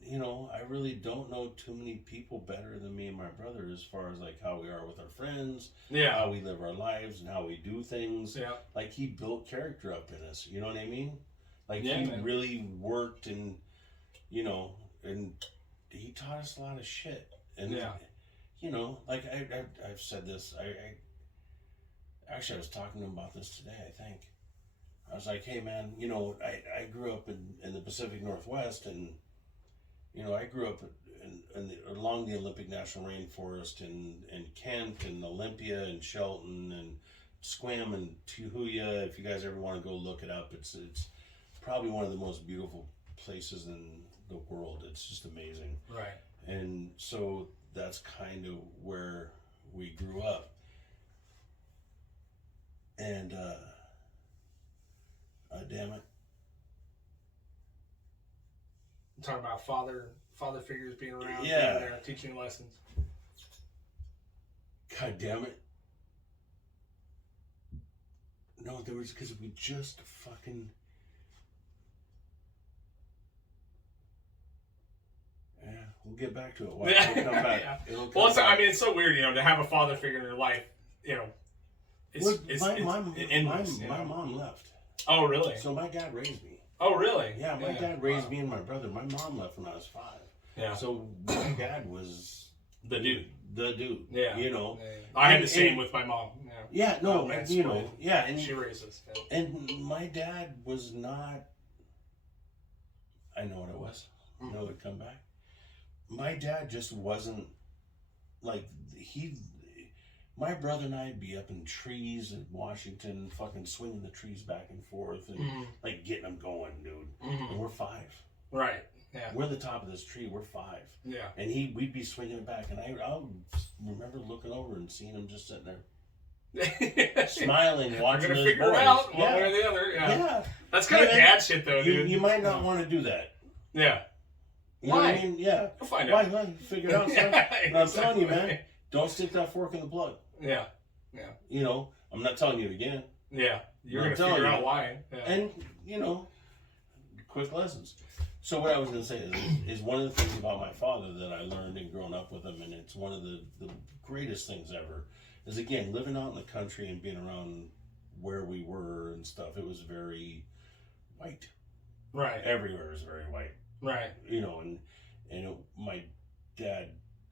you know, I really don't know too many people better than me and my brother as far as like how we are with our friends, how we live our lives and how we do things. Yeah. Like he built character up in us, you know what I mean? Like he really worked, and you know, and he taught us a lot of shit. And you know, like I've said this. I was talking to him about this today. I think I was like, hey man, you know, I grew up in the Pacific Northwest, and you know, I grew up along the Olympic National Rainforest in Kent and Olympia and Shelton and Squam and Tahuya. If you guys ever want to go look it up, it's probably one of the most beautiful places in the world. It's just amazing. Right. And so that's kind of where we grew up. And damn it. I'm talking about father figures being around, Yeah, being there, teaching lessons. God damn it. No, there was, because we just fucking. Yeah, we'll get back to it. Watch, it'll come back. Yeah. It'll come Well, back. I mean, it's so weird, to have a father figure in your life. My endless, mom left. Oh, really? So my dad raised me. Oh, really? Yeah, my dad raised me and my brother. My mom left when I was 5. Yeah. So my dad was the dude. The dude. Yeah. Yeah. I had the same with my mom. Yeah. No. Oh, And, Yeah. And she raised us. Yeah. And my dad was not. I know what it was. I know it would come back. My dad just wasn't like my brother and I'd be up in trees in Washington, fucking swinging the trees back and forth and like getting them going, dude. And we're 5. Right. Yeah. We're the top of this tree. We're 5. Yeah. And we'd be swinging it back, and I'll remember looking over and seeing him just sitting there, smiling, watching his figure boys. it out one way or the other. Yeah. That's kind of dad shit, though, dude. You might not want to do that. Yeah. You know what I mean? Yeah. We'll find out. Why? Figure it out, son. But I'm telling you, man, don't stick that fork in the plug. Yeah. Yeah. I'm not telling you again. Yeah. You're going to figure out why. Yeah. And, quick lessons. So what I was going to say is one of the things about my father that I learned and growing up with him, and it's one of the greatest things ever, is, again, living out in the country and being around where we were and stuff. It was very white. Right. Everywhere is very white. Right. My dad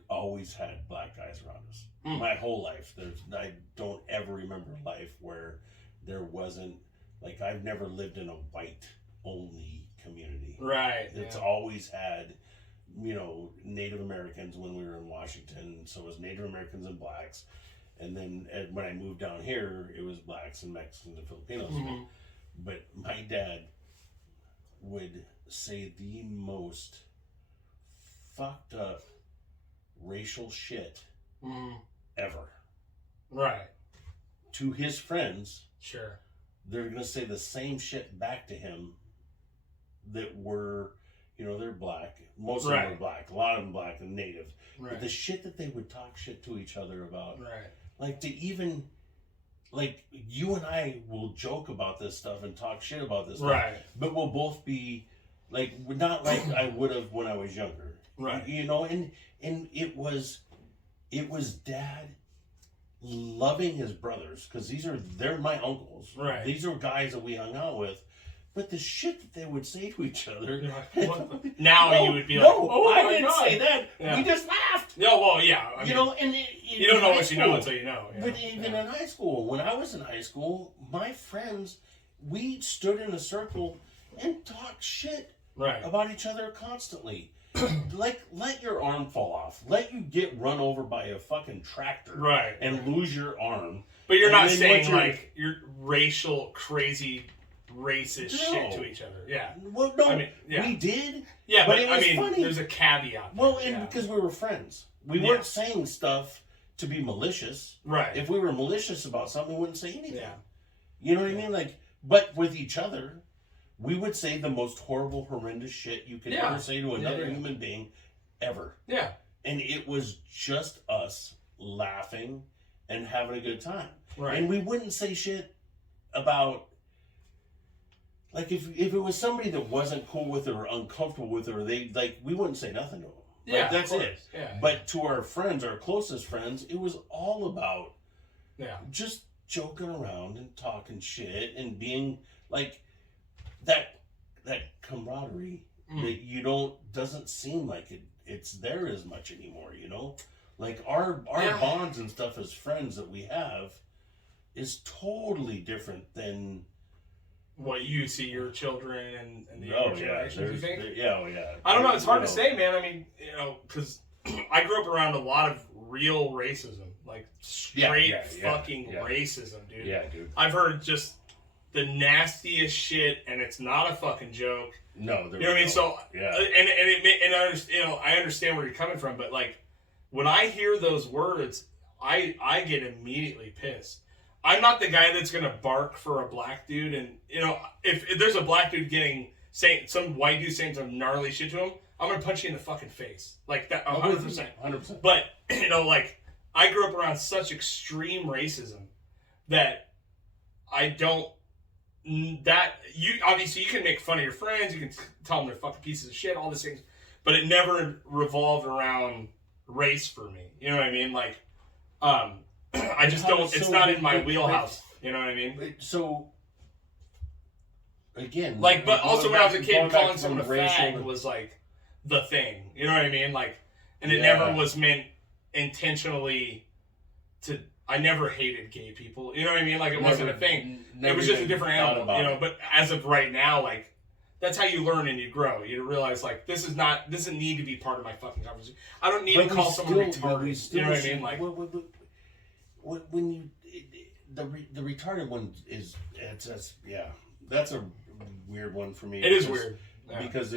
always had black guys around us. My whole life. I don't ever remember a life where there wasn't, like, I've never lived in a white only community. Right. It's always had, Native Americans when we were in Washington. So it was Native Americans and blacks. And then when I moved down here, it was blacks and Mexicans and Filipinos. But my dad would say the most fucked up racial shit ever. Right. To his friends, sure, they're going to say the same shit back to him that were, they're black. Most of them were black. A lot of them black and native. Right. But the shit that they would talk shit to each other about. Right. Like, to even, like, you and I will joke about this stuff and talk shit about this stuff. Right. But we'll both be, like, not like I would have when I was younger. Right. And it was Dad loving his brothers, because they're my uncles. Right. These are guys that we hung out with. But the shit that they would say to each other. Now you would be like, oh, I my didn't God. say that. Yeah. We just laughed. Yeah, well, yeah. I mean, You don't know what you know until you know. But even in high school, when I was in high school, my friends, we stood in a circle and talked shit about each other constantly. Like, let your arm fall off. Let you get run over by a fucking tractor. And lose your arm. But you're not saying, like, you're racial, crazy, racist shit to each other. Yeah. Well, no, we did. Yeah, but it was funny. There's a caveat. Well, because we were friends. We weren't saying stuff to be malicious. Right. If we were malicious about something, we wouldn't say anything. Yeah. You know what I mean? Like, but with each other, we would say the most horrible, horrendous shit you could ever say to another human being ever. Yeah. And it was just us laughing and having a good time. Right. And we wouldn't say shit about, like, if it was somebody that wasn't cool with it or uncomfortable with it, or we wouldn't say nothing to them. Like, that's it. Yeah. But to our friends, our closest friends, it was all about just joking around and talking shit and being like that camaraderie that doesn't seem like it's there as much anymore, Like our bonds and stuff as friends that we have is totally different than what you see your children and the younger generations, you think? I don't know. It's hard to say, man. I mean, because I grew up around a lot of real racism, like straight fucking racism, dude. Yeah, dude. I've heard just the nastiest shit, and it's not a fucking joke. No, you know what I mean. So yeah, I understand where you're coming from, but like when I hear those words, I get immediately pissed. I'm not the guy that's gonna bark for a black dude, and if there's a black dude saying some white dude saying some gnarly shit to him, I'm gonna punch you in the fucking face like that, 100%. 100%. But like I grew up around such extreme racism that I don't. That you obviously you can make fun of your friends, you can tell them they're fucking pieces of shit, all these things, but it never revolved around race for me. You know what I mean? Like, I just don't. It's not in my wheelhouse. You know what I mean? So again, like, but also when I was a kid, calling from someone a fag was like the thing. You know what I mean? Like, and it Yeah. never was meant intentionally to. I never hated gay people. You know what I mean? Like, it wasn't a thing. It was just a different animal, you know. But as of right now, like, that's how you learn and you grow. You realize, like, this doesn't need to be part of my fucking conversation. I don't need to call someone retarded. You know what I mean? Like, when you the retarded one is that's a weird one for me. It is weird because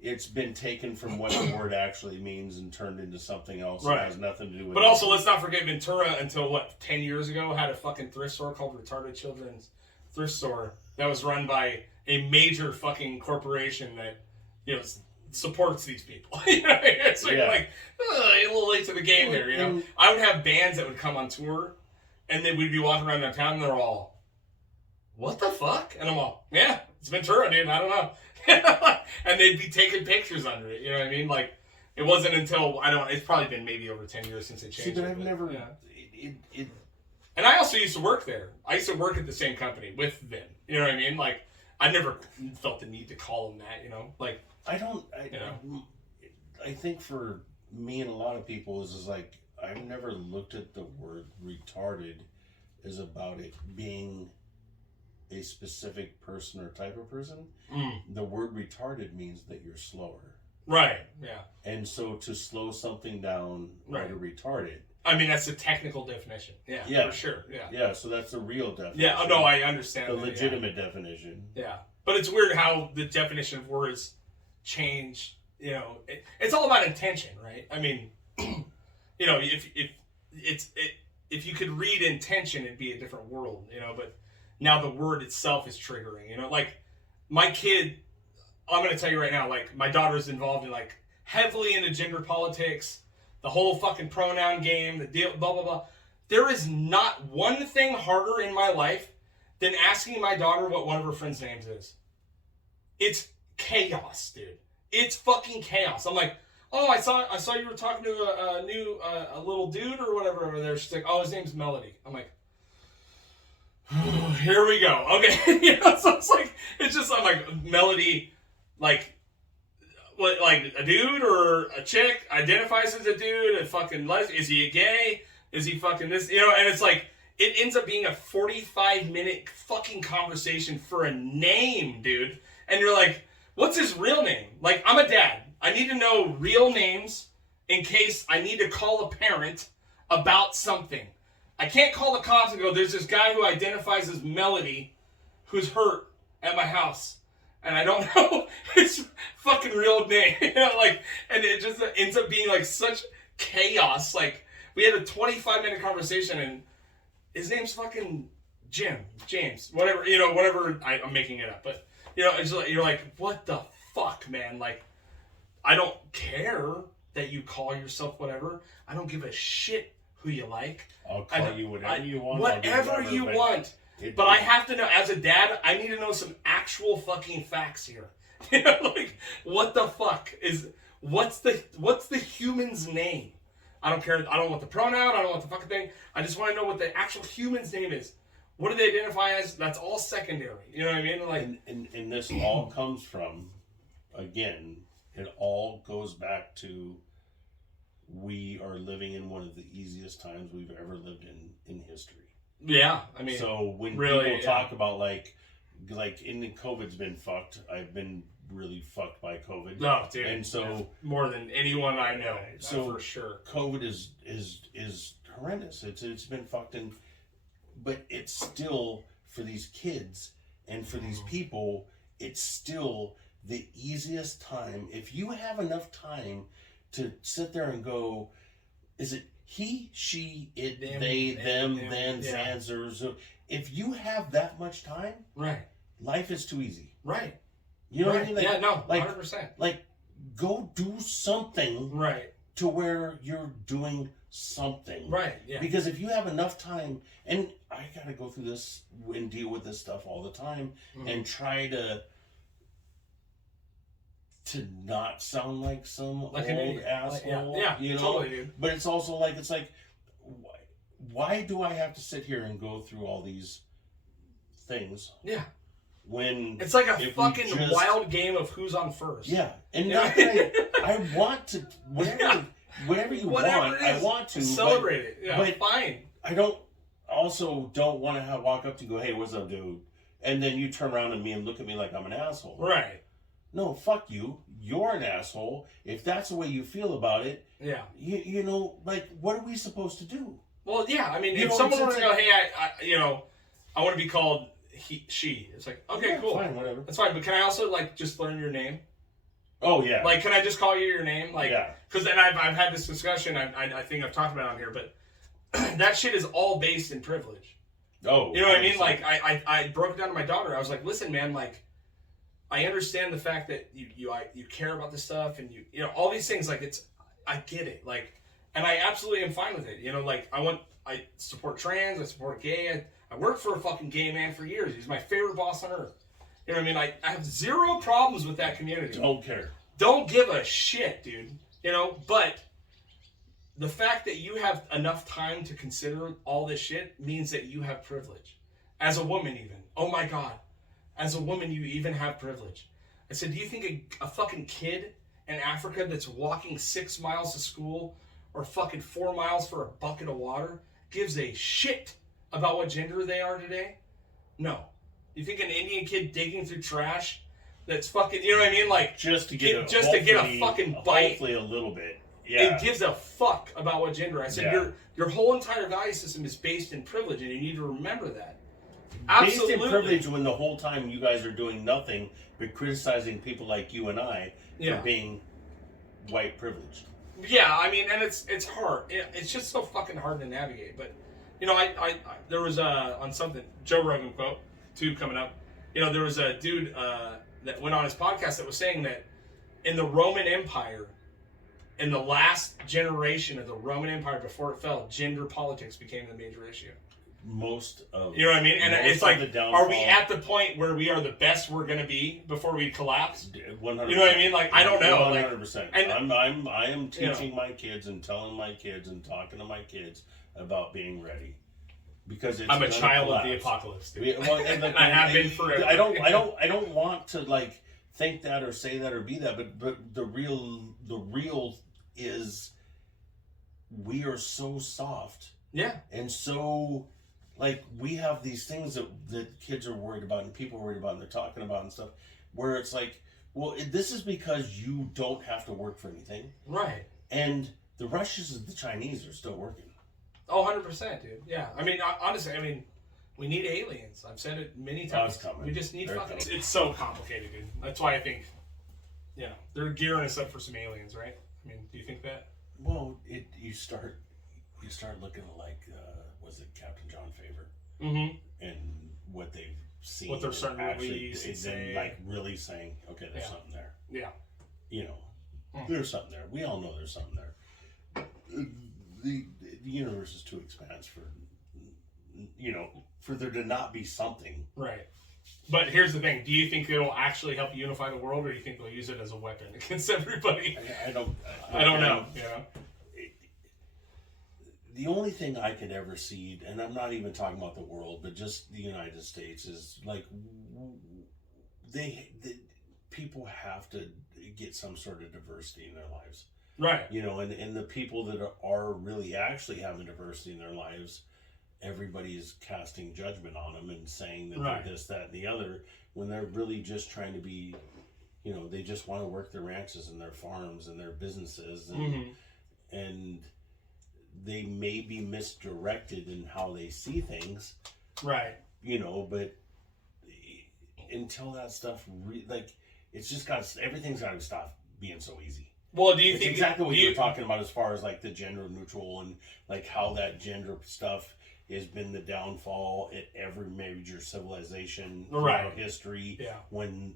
it's been taken from what the word actually means and turned into something else. Right. That has nothing to do with But it. also, let's not forget Ventura until, 10 years ago, had a fucking thrift store called Retarded Children's Thrift Store that was run by a major fucking corporation that, supports these people. You know, so you're like, a little late to the game there, you know? I would have bands that would come on tour, and then we'd be walking around downtown, and they're all, what the fuck? And I'm all, yeah, it's Ventura, dude, I don't know. And they'd be taking pictures under it, you know what I mean? Like, it wasn't until, it's probably been maybe over 10 years since they changed it. See, but I've never... Yeah. And I also used to work there. I used to work at the same company with them. You know what I mean? Like, I never felt the need to call them that, you know? Like, I think for me and a lot of people is like, I've never looked at the word retarded as about it being a specific person or type of person. The word retarded means that you're slower. Right, yeah. And so to slow something down or to retard it. I mean, that's the technical definition. Yeah, for sure. Yeah. Yeah, so that's the real definition. Yeah, no, I understand. The legitimate definition. Yeah. But it's weird how the definition of words change, it's all about intention, right? I mean, if you could read intention, it'd be a different world, but now the word itself is triggering, like my kid, I'm going to tell you right now, like my daughter's involved in like heavily into gender politics, the whole fucking pronoun game, the deal, blah, blah, blah. There is not one thing harder in my life than asking my daughter what one of her friends' names is. It's chaos, dude. It's fucking chaos. I'm like, oh, I saw you were talking to a little dude or whatever over there. She's like, oh, his name's Melody. I'm like, here we go. Okay. So it's just, I'm like, Melody, like, what, like a dude or a chick identifies as a dude and fucking is he a gay? Is he fucking this? And it's like, it ends up being a 45-minute fucking conversation for a name, dude. And you're like, what's his real name? Like, I'm a dad. I need to know real names in case I need to call a parent about something. I can't call the cops and go, there's this guy who identifies as Melody who's hurt at my house. And I don't know his fucking real name. And it just ends up being like such chaos. Like, we had a 25-minute conversation and his name's fucking James, whatever, whatever, I'm making it up. But, it's like, you're like, what the fuck, man? Like, I don't care that you call yourself whatever. I don't give a shit who you like. I'll call you whatever you want. Whatever you want. But I have to know, as a dad, I need to know some actual fucking facts here. Like, what the fuck what's the human's name? I don't care. I don't want the pronoun. I don't want the fucking thing. I just want to know what the actual human's name is. What do they identify as? That's all secondary. You know what I mean? Like, and this all comes from, again, it all goes back to, we are living in one of the easiest times we've ever lived in history. Yeah, I mean, so when really, people talk about like in the COVID's been fucked. I've been really fucked by COVID. No, dude. And so more than anyone I know, so for sure. COVID is horrendous. It's been fucked, but it's still for these kids and for these people, it's still the easiest time. If you have enough time to sit there and go, is it he, she, it, they, them, then, zans, or zo? If you have that much time, right, life is too easy. Right. You know what I mean? Like, yeah, no, like, 100%. Like, go do something right to where you're doing something. Right, yeah. Because if you have enough time, and I gotta go through this and deal with this stuff all the time, and try to not sound like some old asshole. Yeah, you know? Totally, dude. But it's also like, it's like, why do I have to sit here and go through all these things? Yeah. When it's like a fucking wild game of who's on first. Yeah. And not that I want to, whatever you want, I want to celebrate it. Yeah, but fine. I also don't want to walk up to you and go, hey, what's up, dude? And then you turn around at me and look at me like I'm an asshole. Right. No, fuck you. You're an asshole. If that's the way you feel about it, yeah. You know, like, what are we supposed to do? Well, yeah. I mean, if someone were to go, hey, I want to be called she. It's like, okay, yeah, cool. Fine, whatever. That's fine. But can I also, like, just learn your name? Oh, yeah. Like, can I just call you your name? Like, yeah. Because then I've had this discussion, I think I've talked about it on here, but that shit is all based in privilege. Oh. You know what I mean? Like, I broke it down to my daughter. I was like, listen, man, like, I understand the fact that you care about this stuff, and you know, all these things, like, I get it. Like, and I absolutely am fine with it. You know, like, I support trans, I support gay. I worked for a fucking gay man for years. He's my favorite boss on earth. You know what I mean? I have zero problems with that community. Don't care. Don't give a shit, dude. You know, but the fact that you have enough time to consider all this shit means that you have privilege. As a woman, even. Oh my God. As a woman, you even have privilege. I said, do you think a fucking kid in Africa that's walking 6 miles to school or fucking 4 miles for a bucket of water gives a shit about what gender they are today? No. You think an Indian kid digging through trash that's fucking, you know what I mean? Like, just to get a fucking bite. Hopefully a little bit. Yeah. It gives a fuck about what gender. I said, your whole entire value system is based in privilege, and you need to remember that. Absolutely. Based in privilege when the whole time you guys are doing nothing but criticizing people like you and I for being white privileged. Yeah, I mean, and it's hard. It's just so fucking hard to navigate. But, you know, I there was on something, Joe Rogan quote, too, coming up. You know, there was a dude that went on his podcast that was saying that in the Roman Empire, in the last generation of the Roman Empire before it fell, gender politics became the major issue. Most of, you know what I mean? And it's like, are we at the point where we are the best we're going to be before we collapse? 100%. You know what I mean? Like, I don't know. 100%. Like, and I am teaching my kids and telling my kids and talking to my kids about being ready. Because I'm a child of the apocalypse, dude. And I have been forever. I don't want to, like, think that or say that or be that, but the real is we are so soft. Yeah. And so, like, we have these things that kids are worried about and people are worried about and they're talking about and stuff, where it's like, well, this is because you don't have to work for anything. Right. And the Russians and the Chinese are still working. Oh, 100%, dude. Yeah. I mean, honestly, we need aliens. I've said it many times. We just need fucking... It's so complicated, dude. That's why I think, they're gearing us up for some aliens, right? I mean, do you think that? Well, you start looking like, was it Captain John Favor? Mm-hmm. And what they've seen. What they're starting to actually, release and say. Like, really saying, okay, there's something there. Yeah. You know, there's something there. We all know there's something there. The universe is too expansive for there to not be something. Right. But here's the thing. Do you think they will actually help unify the world, or do you think they'll use it as a weapon against everybody? I don't know. You know? The only thing I could ever see, and I'm not even talking about the world, but just the United States, is like people have to get some sort of diversity in their lives. Right. You know, and the people that are really actually having diversity in their lives, everybody's casting judgment on them and saying that they're this, that, and the other, when they're really just trying to be, they just want to work their ranches and their farms and their businesses, and they may be misdirected in how they see things. Right. you know, but until that stuff, like, it's just got, everything's got to stop being so easy. Well, do you It's think exactly what you were talking about as far as like the gender neutral and like how that gender stuff has been the downfall at every major civilization throughout history. Yeah. When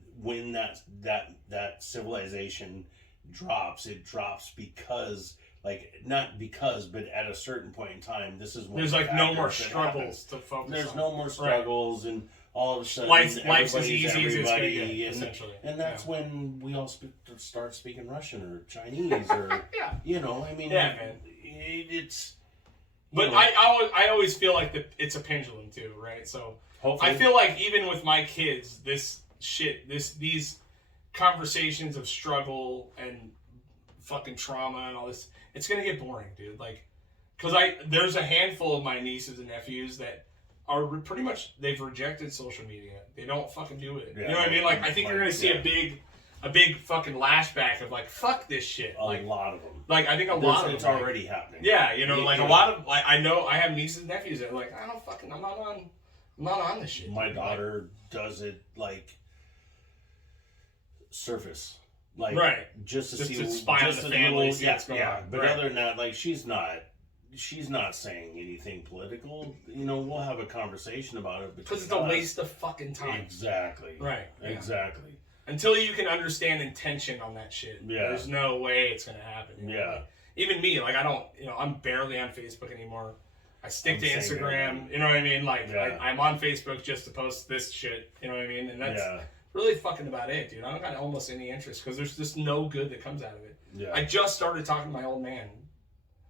that civilization drops, it drops because, like, not because, but at a certain point in time, this is when there's like no more struggles to focus There's on. no more struggles, and all of a sudden Life's as everybody's easy as it's gonna everybody, get, essentially. and that's when we all start speaking Russian or Chinese or Yeah. you know, I mean, Yeah, man. It's. But know, I always feel like it's a pendulum too, right? So hopefully, I feel like even with my kids, these conversations of struggle and fucking trauma and all this, it's gonna get boring, dude. Like, cause there's a handful of my nieces and nephews that are pretty much, they've rejected social media. They don't fucking do it. Yeah, you know what I mean? Like, I think you're gonna see a big fucking lashback of like, fuck this shit. a Like, lot of them. like I think a lot of them. It's already happening. Yeah, you know, like Yeah. a lot of, like, I know I have nieces and nephews that are like, I'm not on this shit. My daughter does it like surface, like Right. just to see, to spy on the family, see what's going on. But Right. other than that, like she's not saying anything political. You know, we'll have a conversation about it Because it's a waste of fucking time. Exactly. Right. Yeah. Exactly. Until you can understand intention on that shit, Yeah. there's no way it's gonna happen. You know? Yeah. Like, even me, like I don't, I'm barely on Facebook anymore. I stick to I'm the same way, Instagram. man. You know what I mean? Like Yeah. I'm on Facebook just to post this shit. You know what I mean? And that's Yeah. really fucking about it, dude. I don't got almost any interest because there's just no good that comes out of it. Yeah. I just started talking to my old man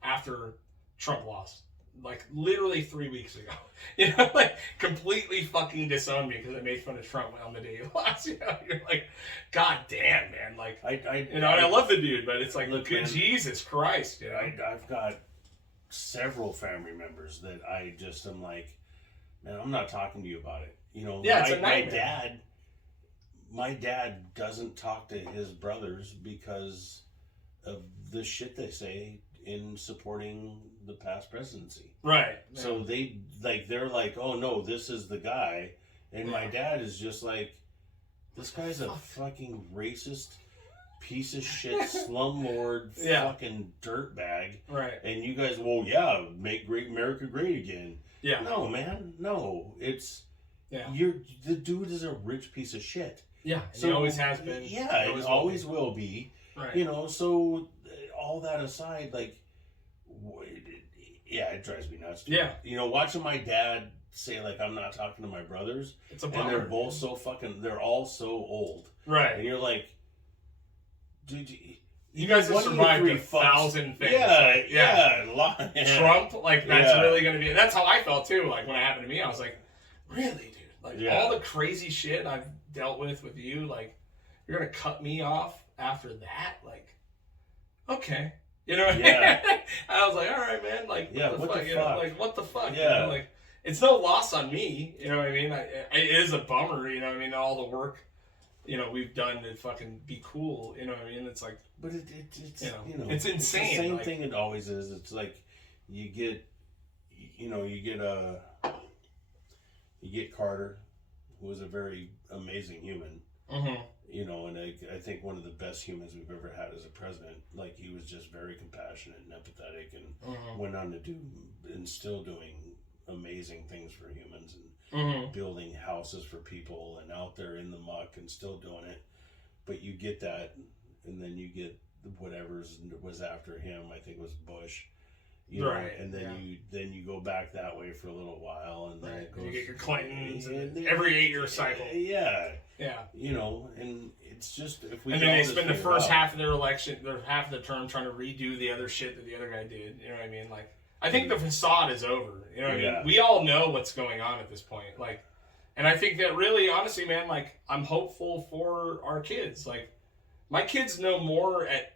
after Trump lost. Like literally 3 weeks ago, you know, like completely fucking disowned me because I made fun of Trump on the day he lost. You know, you're like, God damn, man, like, you know, and I love the dude, but it's like, Look, good man, Jesus Christ, you know. I've got several family members that I just am like, man, I'm not talking to you about it. You know, Yeah, it's a nightmare. My dad doesn't talk to his brothers because of the shit they say in supporting the past presidency. Right. So they're like, oh no, this is the guy, and my dad is just like, this guy's a fucking racist piece of shit slumlord fucking dirtbag. Right. And you guys, well, yeah, make great America great again. Yeah. No, man, no. It's Yeah. the dude is a rich piece of shit. Yeah. And So he always has been. Yeah, it always will be. Right. You know, so all that aside, like, yeah, it drives me nuts. Dude. Yeah. You know, watching my dad say, like, I'm not talking to my brothers. It's a and bummer. they're both so fucking, they're all so old. Right. And you're like, dude, you guys have survived 1,000 things. Yeah. A lot. Trump, like, that's really going to be, that's how I felt too. Like, when it happened to me, I was like, really, dude? Like, all the crazy shit I've dealt with you, like, you're going to cut me off after that? Like, okay. You know what I mean? I was like, all right, man. Like, what the fuck? You know, like, what the fuck? Yeah. You know, like, it's no loss on me. You know what I mean? It is a bummer. You know what I mean? All the work, you know, we've done to fucking be cool. You know what I mean? It's like, but it's you know, it's insane. It's the same like, thing it always is. It's like you get Carter, who was a very amazing human. Mm-hmm. You know, and I think one of the best humans we've ever had as a president. Like, he was just very compassionate and empathetic, and went on to do and still doing amazing things for humans, and building houses for people, and out there in the muck and still doing it. But you get that, and then you get whatever was after him. I think it was Bush. You know, and then you go back that way for a little while, and then it goes, you get your Clintons and every 8-year cycle. Yeah. You know, and it's just, if we, and then they spend the first half of their election, half of the term, trying to redo the other shit that the other guy did. You know what I mean? Like, I think the facade is over. You know what I mean? We all know what's going on at this point. Like, and I think that really, honestly, man, like, I'm hopeful for our kids. Like, my kids know more at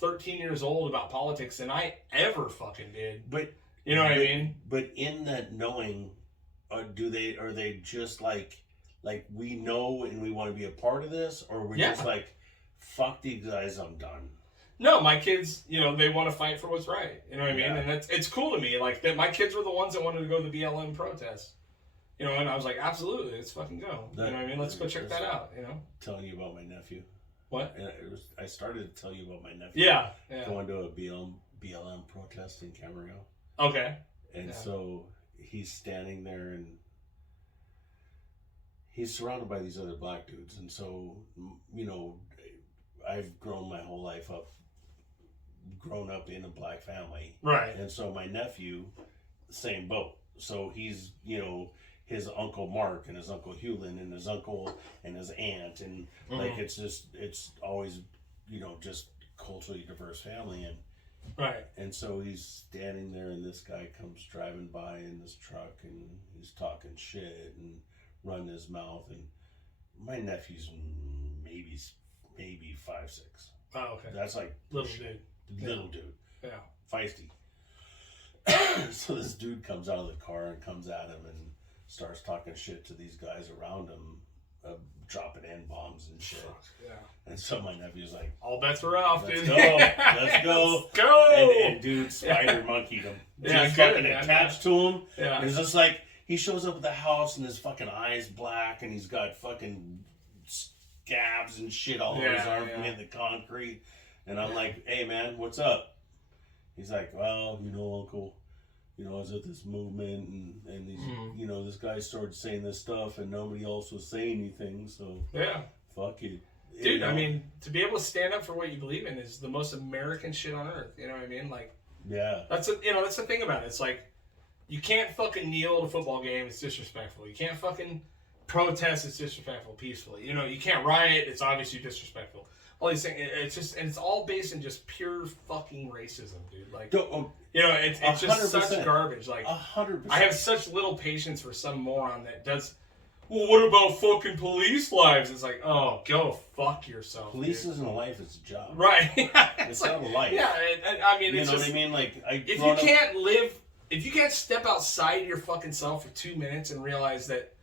13 years old about politics than I ever fucking did. But you know what I mean? But in that knowing, are they just like we know and we want to be a part of this, or we're just like, fuck these guys, I'm done? No, my kids, you know, they want to fight for what's right. You know what I mean? And it's cool to me. Like, that my kids were the ones that wanted to go to the BLM protests. You know, and I was like, absolutely, let's fucking go. You know what I mean? Let's go check that out, you know? Telling you about my nephew. What? And I started to tell you about my nephew. Yeah. Going to a BLM protest in Camarillo. Okay. And so he's standing there and he's surrounded by these other black dudes. And so, you know, I've grown my whole life up, grown up in a black family. Right. And so my nephew, same boat. So he's, you know, his Uncle Mark and his Uncle Hewlin and his uncle and his aunt. And like, it's always, you know, just culturally diverse family. And right. And so he's standing there and this guy comes driving by in this truck and he's talking shit and running his mouth. And my nephew's maybe 5'6". Oh, okay. That's like Little dude. Little dude. Yeah. Feisty. So this dude comes out of the car and comes at him and starts talking shit to these guys around him, dropping N-bombs and shit. Yeah. And so my nephew's like, all bets are off, let's dude. go. Let's go. Let's go. And dude spider monkeyed him. Yeah, Just good, fucking man. attached to him. Yeah. And it's just like, he shows up at the house and his fucking eye's black and he's got fucking scabs and shit all over his arm from hitting the concrete. And I'm like, hey man, what's up? He's like, well, you know, Uncle, you know, I was at this movement and these, you know, this guy started saying this stuff and nobody else was saying anything, so fuck it. Dude, you know? I mean, to be able to stand up for what you believe in is the most American shit on earth. You know what I mean? Like, that's the thing about it. It's like, you can't fucking kneel at a football game. It's disrespectful. You can't fucking protest. It's disrespectful. Peacefully, you know, you can't riot. It's obviously disrespectful. All these things. It's just, and it's all based in just pure fucking racism, dude. Like, you know, it's just such garbage. Like, 100%. I have such little patience for some moron that does. Well, what about fucking police lives? It's like, oh, go fuck yourself. Police isn't a life; it's a job. Right? It's like, not a life. Yeah, I mean, you it's know just, what I mean. Like, if you can't live, if you can't step outside your fucking self for 2 minutes and realize that,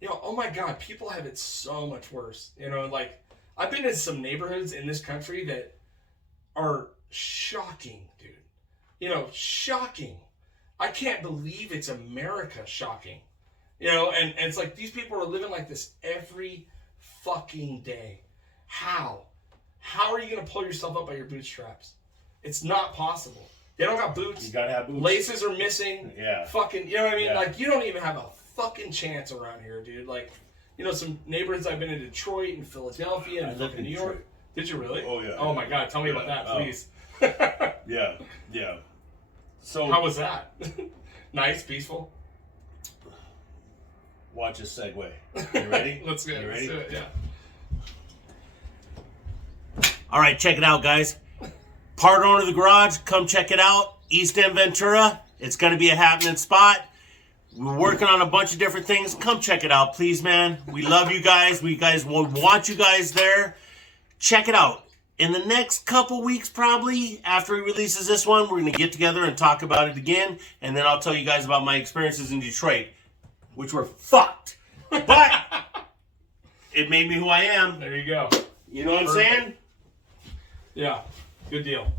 you know, oh my god, people have it so much worse. You know, like, I've been in some neighborhoods in this country that are shocking, dude. You know, shocking. I can't believe it's America. Shocking. You know, and it's like these people are living like this every fucking day. How? How are you going to pull yourself up by your bootstraps? It's not possible. They don't got boots. You gotta have boots. Laces are missing. Yeah. Fucking, you know what I mean? Yeah. Like, you don't even have a fucking chance around here, dude. Like, you know, some neighborhoods I've been in Detroit and Philadelphia and fucking New York. Did you really? Oh, yeah. Oh, my God. Tell me about that, please. Yeah. So how was that? Nice, peaceful? Watch this segue. You ready? Let's go. You ready? Let's do it, yeah. All right, check it out, guys. Part owner of the garage, come check it out. East End Ventura. It's going to be a happening spot. We're working on a bunch of different things. Come check it out, please, man. We love you guys. We guys want you guys there. Check it out. In the next couple weeks, probably, after he releases this one, we're going to get together and talk about it again. And then I'll tell you guys about my experiences in Detroit, which were fucked. But it made me who I am. There you go. You know what I'm saying? Yeah. Good deal.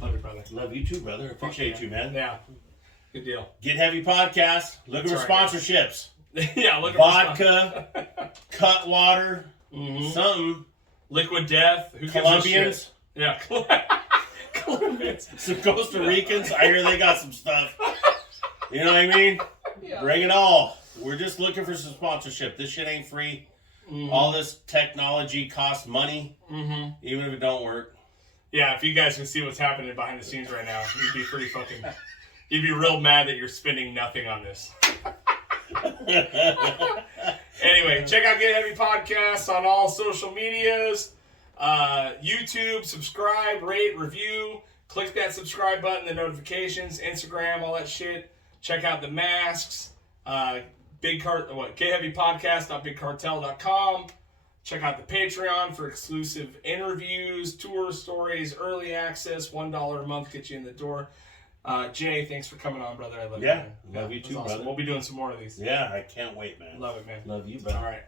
Love you, brother. Love you too, brother. Appreciate you, man. Yeah. Good deal. Get Heavy Podcast. Looking for sponsorships. Yeah, look at vodka, Cutwater, something. Liquid Death. Who Colombians. Yeah. Colombians. Some Costa Ricans. I hear they got some stuff. You know what I mean? Yeah. Bring it all. We're just looking for some sponsorship. This shit ain't free. All this technology costs money, even if it don't work. Yeah, if you guys can see what's happening behind the scenes right now, you'd be pretty fucking... You'd be real mad that you're spending nothing on this. Anyway, check out Get Heavy Podcasts on all social medias. YouTube, subscribe, rate, review. Click that subscribe button, the notifications, Instagram, all that shit. Check out the masks. GetHeavyPodcast.BigCartel.com. Check out the Patreon for exclusive interviews, tour stories, early access. $1 a month gets you in the door. Jay, thanks for coming on, brother. I love you, man. Love you too, awesome. brother. We'll be doing some more of these. Yeah, I can't wait, man. Love it, man. Love you, brother. All right.